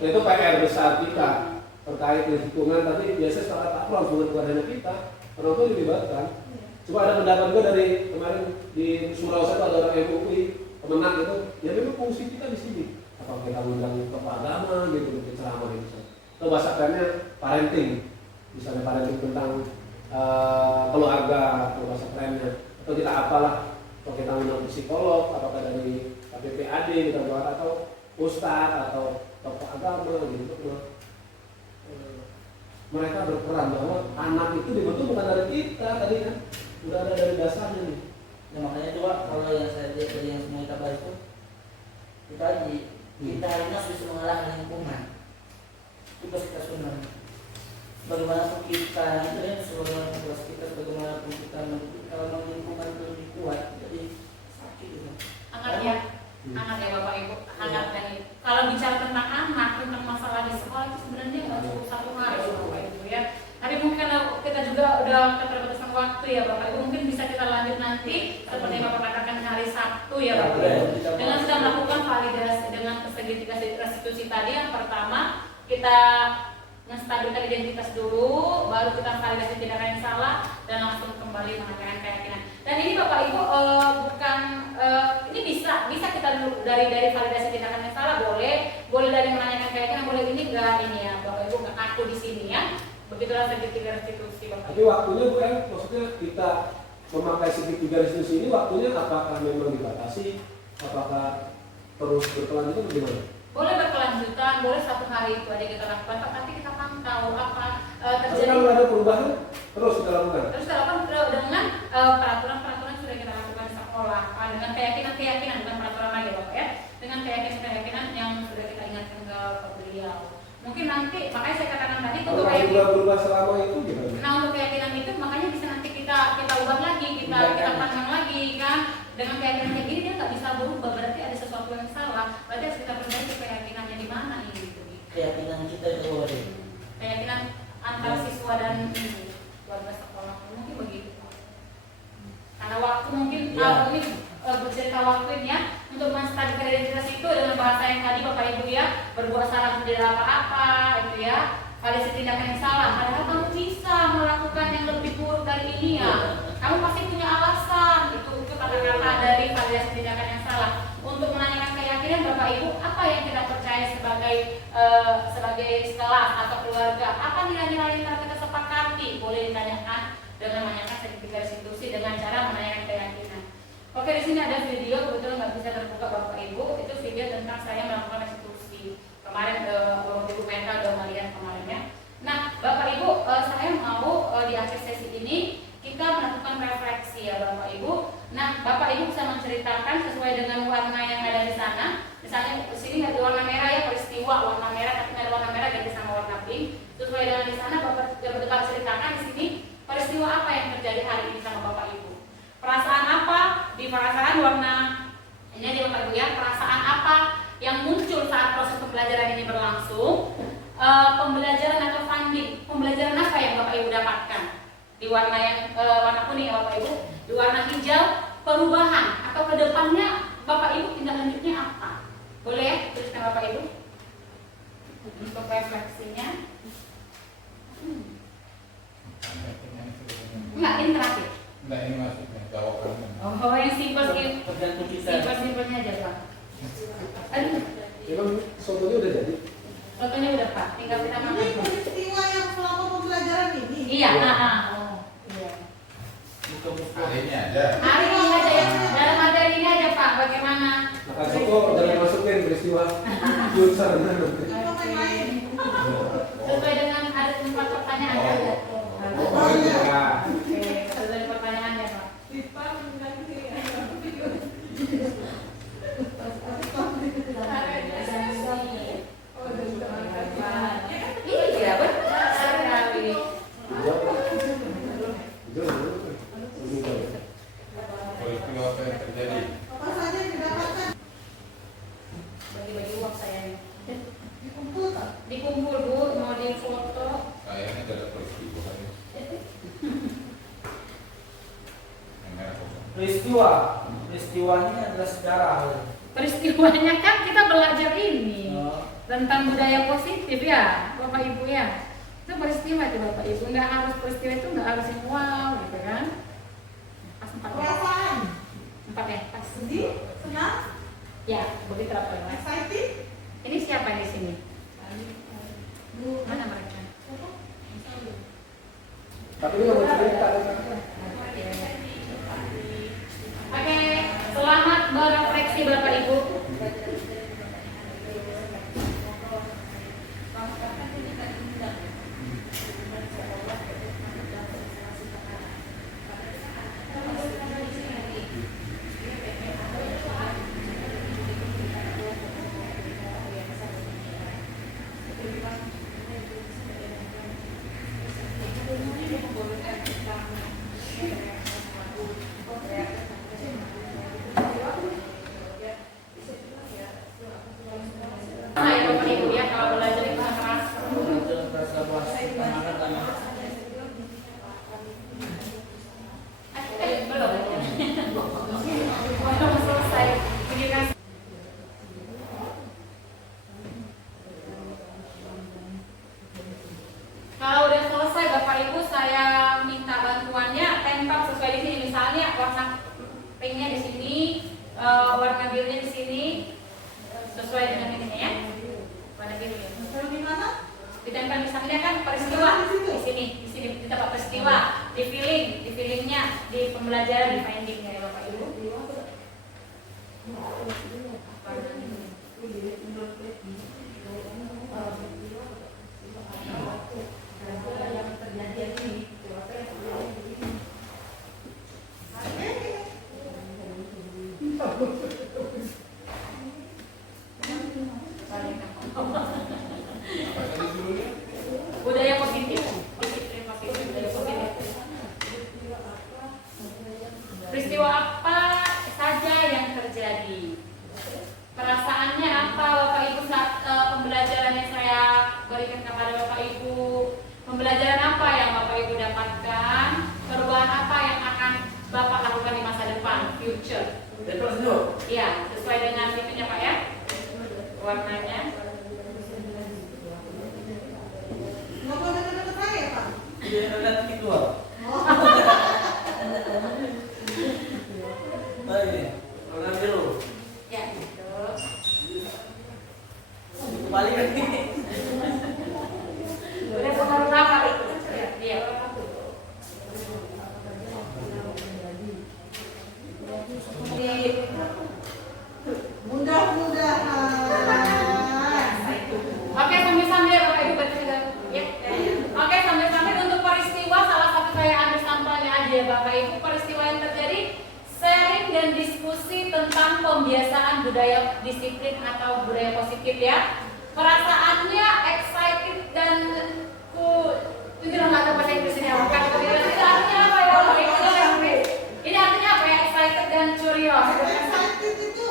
Itu PR besar kita terkait lingkungan. Tadi biasanya setelah takwa hubungan keluarga kita, orang tua dilibatkan. Coba ada pendapat juga dari kemarin di Sulawesi ada orang MUI pemenang itu, ya memang fungsi kita di sini. Apa kita undang tokoh agama gitu, ceramah gitu. Atau bahasa kerennya parenting, misalnya parenting tentang keluarga atau bahasa kerennya. Atau kita apalah, atau kita undang psikolog, apakah dari KPPAD kita buat atau ustadz atau tokoh agama gitu. Mereka berperan bahwa anak itu dibentuk bukan dari kita tadi kan, udah ada dari dasarnya nih. Ya makanya coba kalau yang saya lihat dari yang semua kita bahas itu kita harus bisa mengalahkan lingkungan. Itu kita sunnah. Bagaimana kita itu kan sebagaimana tugas kita, bagaimana kita kalau lingkungan itu lebih kuat, jadi sakit itu. Hangat ya Bapak Ibu, hangat dan kalau bicara tentang anak, tentang masalah di sekolah itu sebenarnya nggak cukup satu hari Bapak Ibu ya. Tapi mungkin kalau kita juga udah keterbatasan waktu ya Bapak Ibu, mungkin bisa kita lanjut nanti seperti Bapak katakan hari Sabtu ya Bapak Ibu. Dengan sudah melakukan validasi dengan segitiga restitusi tadi, yang pertama kita menstabilkan identitas dulu, baru kita validasi tindakan yang salah dan langsung kembali mengatakan keyakinan. Dan ini Bapak Ibu ini bisa kita dulu dari validasi tindakan yang salah, boleh dari menanyakan keyakinan, boleh ini enggak ini ya Bapak Ibu nggak aku di sini ya. Begitulah segitiga restitusi Bapak Ibu. Tapi waktunya Bu El, maksudnya kita memakai segitiga restitusi ini waktunya apakah memang dibatasi, apakah terus berkelanjutan atau gimana? Boleh berkelanjutan, boleh satu hari itu aja kita lakukan, tapi kita pantau apa terjadi. Tapi kalau ada perubahan terus kita lakukan. Terus kita lakukan dengan peraturan-peraturan sudah kita lakukan di sekolah, dengan keyakinan bukan peraturan lagi Bapak ya, dengan keyakinan yang sudah kita ingatkan ke beliau. Mungkin nanti makanya saya katakan tadi untuk keyakinan berubah selama itu gimana? Nah untuk keyakinan itu makanya bisa nanti kita ubah lagi, kita pandang lagi kan. Dengan keyakinan kayak gini dia nggak bisa berubah, berarti ada sesuatu yang salah. Berarti harus kita perbaiki keyakinannya di mana ini gitu. Keyakinan kita itu keyakinan antara siswa dan keluarga sekolah mungkin begitu. Karena waktu mungkin ini bercerita waktunya untuk menstabilkan identitas itu dengan bahasa yang tadi Bapak Ibu ya, berbuat salah tidak apa-apa itu ya, validasi tindakan yang salah. Padahal kamu bisa melakukan yang lebih buruk dari ini ya. Kamu pasti punya alasan, itu kata-kata dari validasi tindakan yang salah. Untuk menanyakan keyakinan Bapak Ibu, apa yang kita percaya sebagai kelas atau keluarga, apa nilai-nilai yang kita sepakati, boleh ditanyakan. dengan menanyakan sertifikat restitusi dengan cara menanyakan keyakinan. Oke, di sini ada video, kebetulan nggak bisa terbuka Bapak Ibu. Itu video tentang saya melakukan restitusi. Kemarin Bapak Ibu mental udah melihat kemarinnya. Nah, Bapak Ibu, saya mau di akhir sesi ini kita melakukan refleksi ya Bapak Ibu. Nah, Bapak Ibu bisa menceritakan sesuai dengan warna yang ada di sana. Misalnya di sini ada warna merah ya, peristiwa warna merah, tapi ada warna merah ganti sama warna pink. Sesuai dengan di sana Bapak ceritakan di sini peristiwa apa yang terjadi hari ini sama Bapak Ibu. Perasaan apa di perasaan warna ini di Bapak Ibu ya, perasaan apa yang muncul saat proses pembelajaran ini berlangsung. Pembelajaran atau funding, pembelajaran apa yang Bapak Ibu dapatkan di warna yang warna kuning ya Bapak Ibu, di warna hijau perubahan atau kedepannya Bapak Ibu tindak lanjutnya apa? Boleh ya tuliskan Bapak Ibu untuk refleksinya. Enggak, ini terakhir. Enggak, ini maksudnya jawabannya. Oh, yang Tergantung kita. simpelnya aja Pak. Aduh, Memang sotonya udah jadi. fotonya udah Pak, tinggal kita makan. Ini peristiwa yang selama pembelajaran ini. Iya, Buka-buka. Hari ini aja. hari ini aja ya, dalam materi ini aja Pak, bagaimana? Maka soto jangan masukin peristiwa jurusan nanti. Apa yang lain? Sesuai dengan ada 4 pertanyaan ya. Oh iya. Oke, sesuai pertanyaannya Pak. Iya, benar sekali. Peristiwa apa yang terjadi? Apa saja yang didapatkan? Bagi-bagi uang saya nih. Dikumpulkan. Dikumpul Bu, mau difoto. Kayaknya tidak ada peristiwa kan ya. Yang merah kosong. Peristiwanya adalah sejarah. Peristiwanya kan kita belajar ini Oh. tentang budaya positif ya, Bapak Ibu ya. Itu peristiwa itu Bapak Ibu, nggak harus peristiwa itu nggak harus yang wow gitu kan. Pas 4 ya. Perasaan. 4 ya, pas. Sedih, senang, Ya, begitu apa ya Mas? excited. Ini siapa di sini? Mana mereka? Tapi ini mau cerita. Oke, selamat berefleksi Bapak Ibu. Nah, ya Bapak Ibu ya, kalau belajar itu keras. Rasa puas. Belum. Belum selesai. Pendidikan. Kalau udah selesai Bapak Ibu, saya minta bantuannya tempel sesuai di sini. Misalnya warna pinknya di sini, warna birunya di sini, sesuai dengan ini ya. Warna biru ya. Kalau di mana? Ditempel misalnya kan peristiwa di sini di tempat peristiwa, di feelingnya, di pembelajaran, di findingnya ya Bapak Ibu. Apa tadi dulunya? Budaya positif, budaya positif. Peristiwa apa saja yang terjadi? Perasaannya apa Bapak Ibu saat pembelajaran yang saya berikan kepada Bapak Ibu? Pembelajaran apa yang Bapak Ibu dapatkan? Perubahan apa yang akan Bapak lakukan di masa depan, future? Iya, sesuai dengan itunya Pak ya, warnanya. Nggak boleh deket-deket saya, Pak. Dia ada kedua. Baik, warna biru. Ya, gitu. Kembali lagi. Udah pengaruh apa itu? Iya. berdiskusi tentang pembiasaan budaya disiplin atau budaya positif ya. Perasaannya excited dan itu nggak tahu bahasa Inggrisnya apa. Ini artinya apa ya? Ini artinya apa ya? Excited dan curious. Excited itu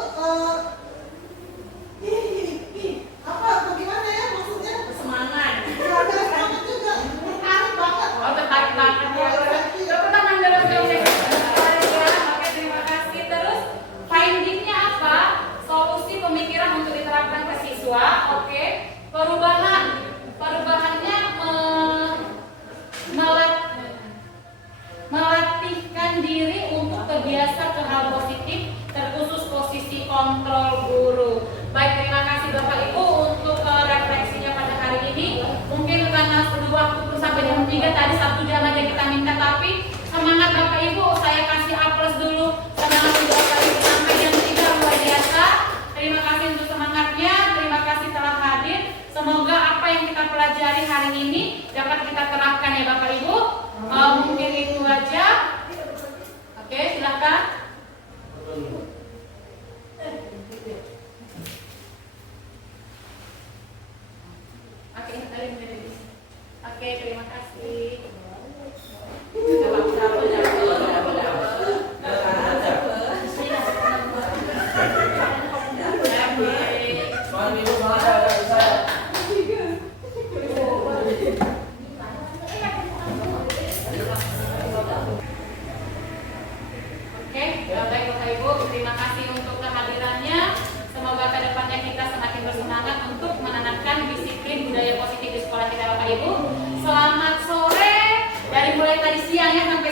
apa bagaimana ya maksudnya? Semangat. Ya, semangat juga tertarik banget. Oh, tertarik banget ya. Tepuk tangan dulu dong. Oke, terima kasih. Terus findingnya apa? Solusi pemikiran untuk diterapkan ke siswa. Oke. Perubahannya melatihkan diri untuk terbiasa ke hal positif, terkhusus posisi kontrol guru. Baik, terima kasih Bapak Ibu untuk refleksinya pada hari ini. Mungkin karena sudah waktu pun sampai jam 3 tadi 1 jam aja kita minta, tapi semangat Bapak Ibu, saya kasih aplaus dulu. Semangat untuk Bapak Ibu sampai jam 3 luar biasa. Terima kasih untuk semangatnya, terima kasih telah hadir. Semoga apa yang kita pelajari hari ini dapat kita terapkan ya Bapak Ibu. Mungkin itu aja. Oke, silakan. Oke, terima kasih. Baik Bapak Ibu, terima kasih untuk kehadirannya. Semoga kedepannya kita semakin bersemangat untuk menanamkan disiplin budaya positif di sekolah kita Bapak Ibu. Selamat sore, dari mulai tadi siang ya sampai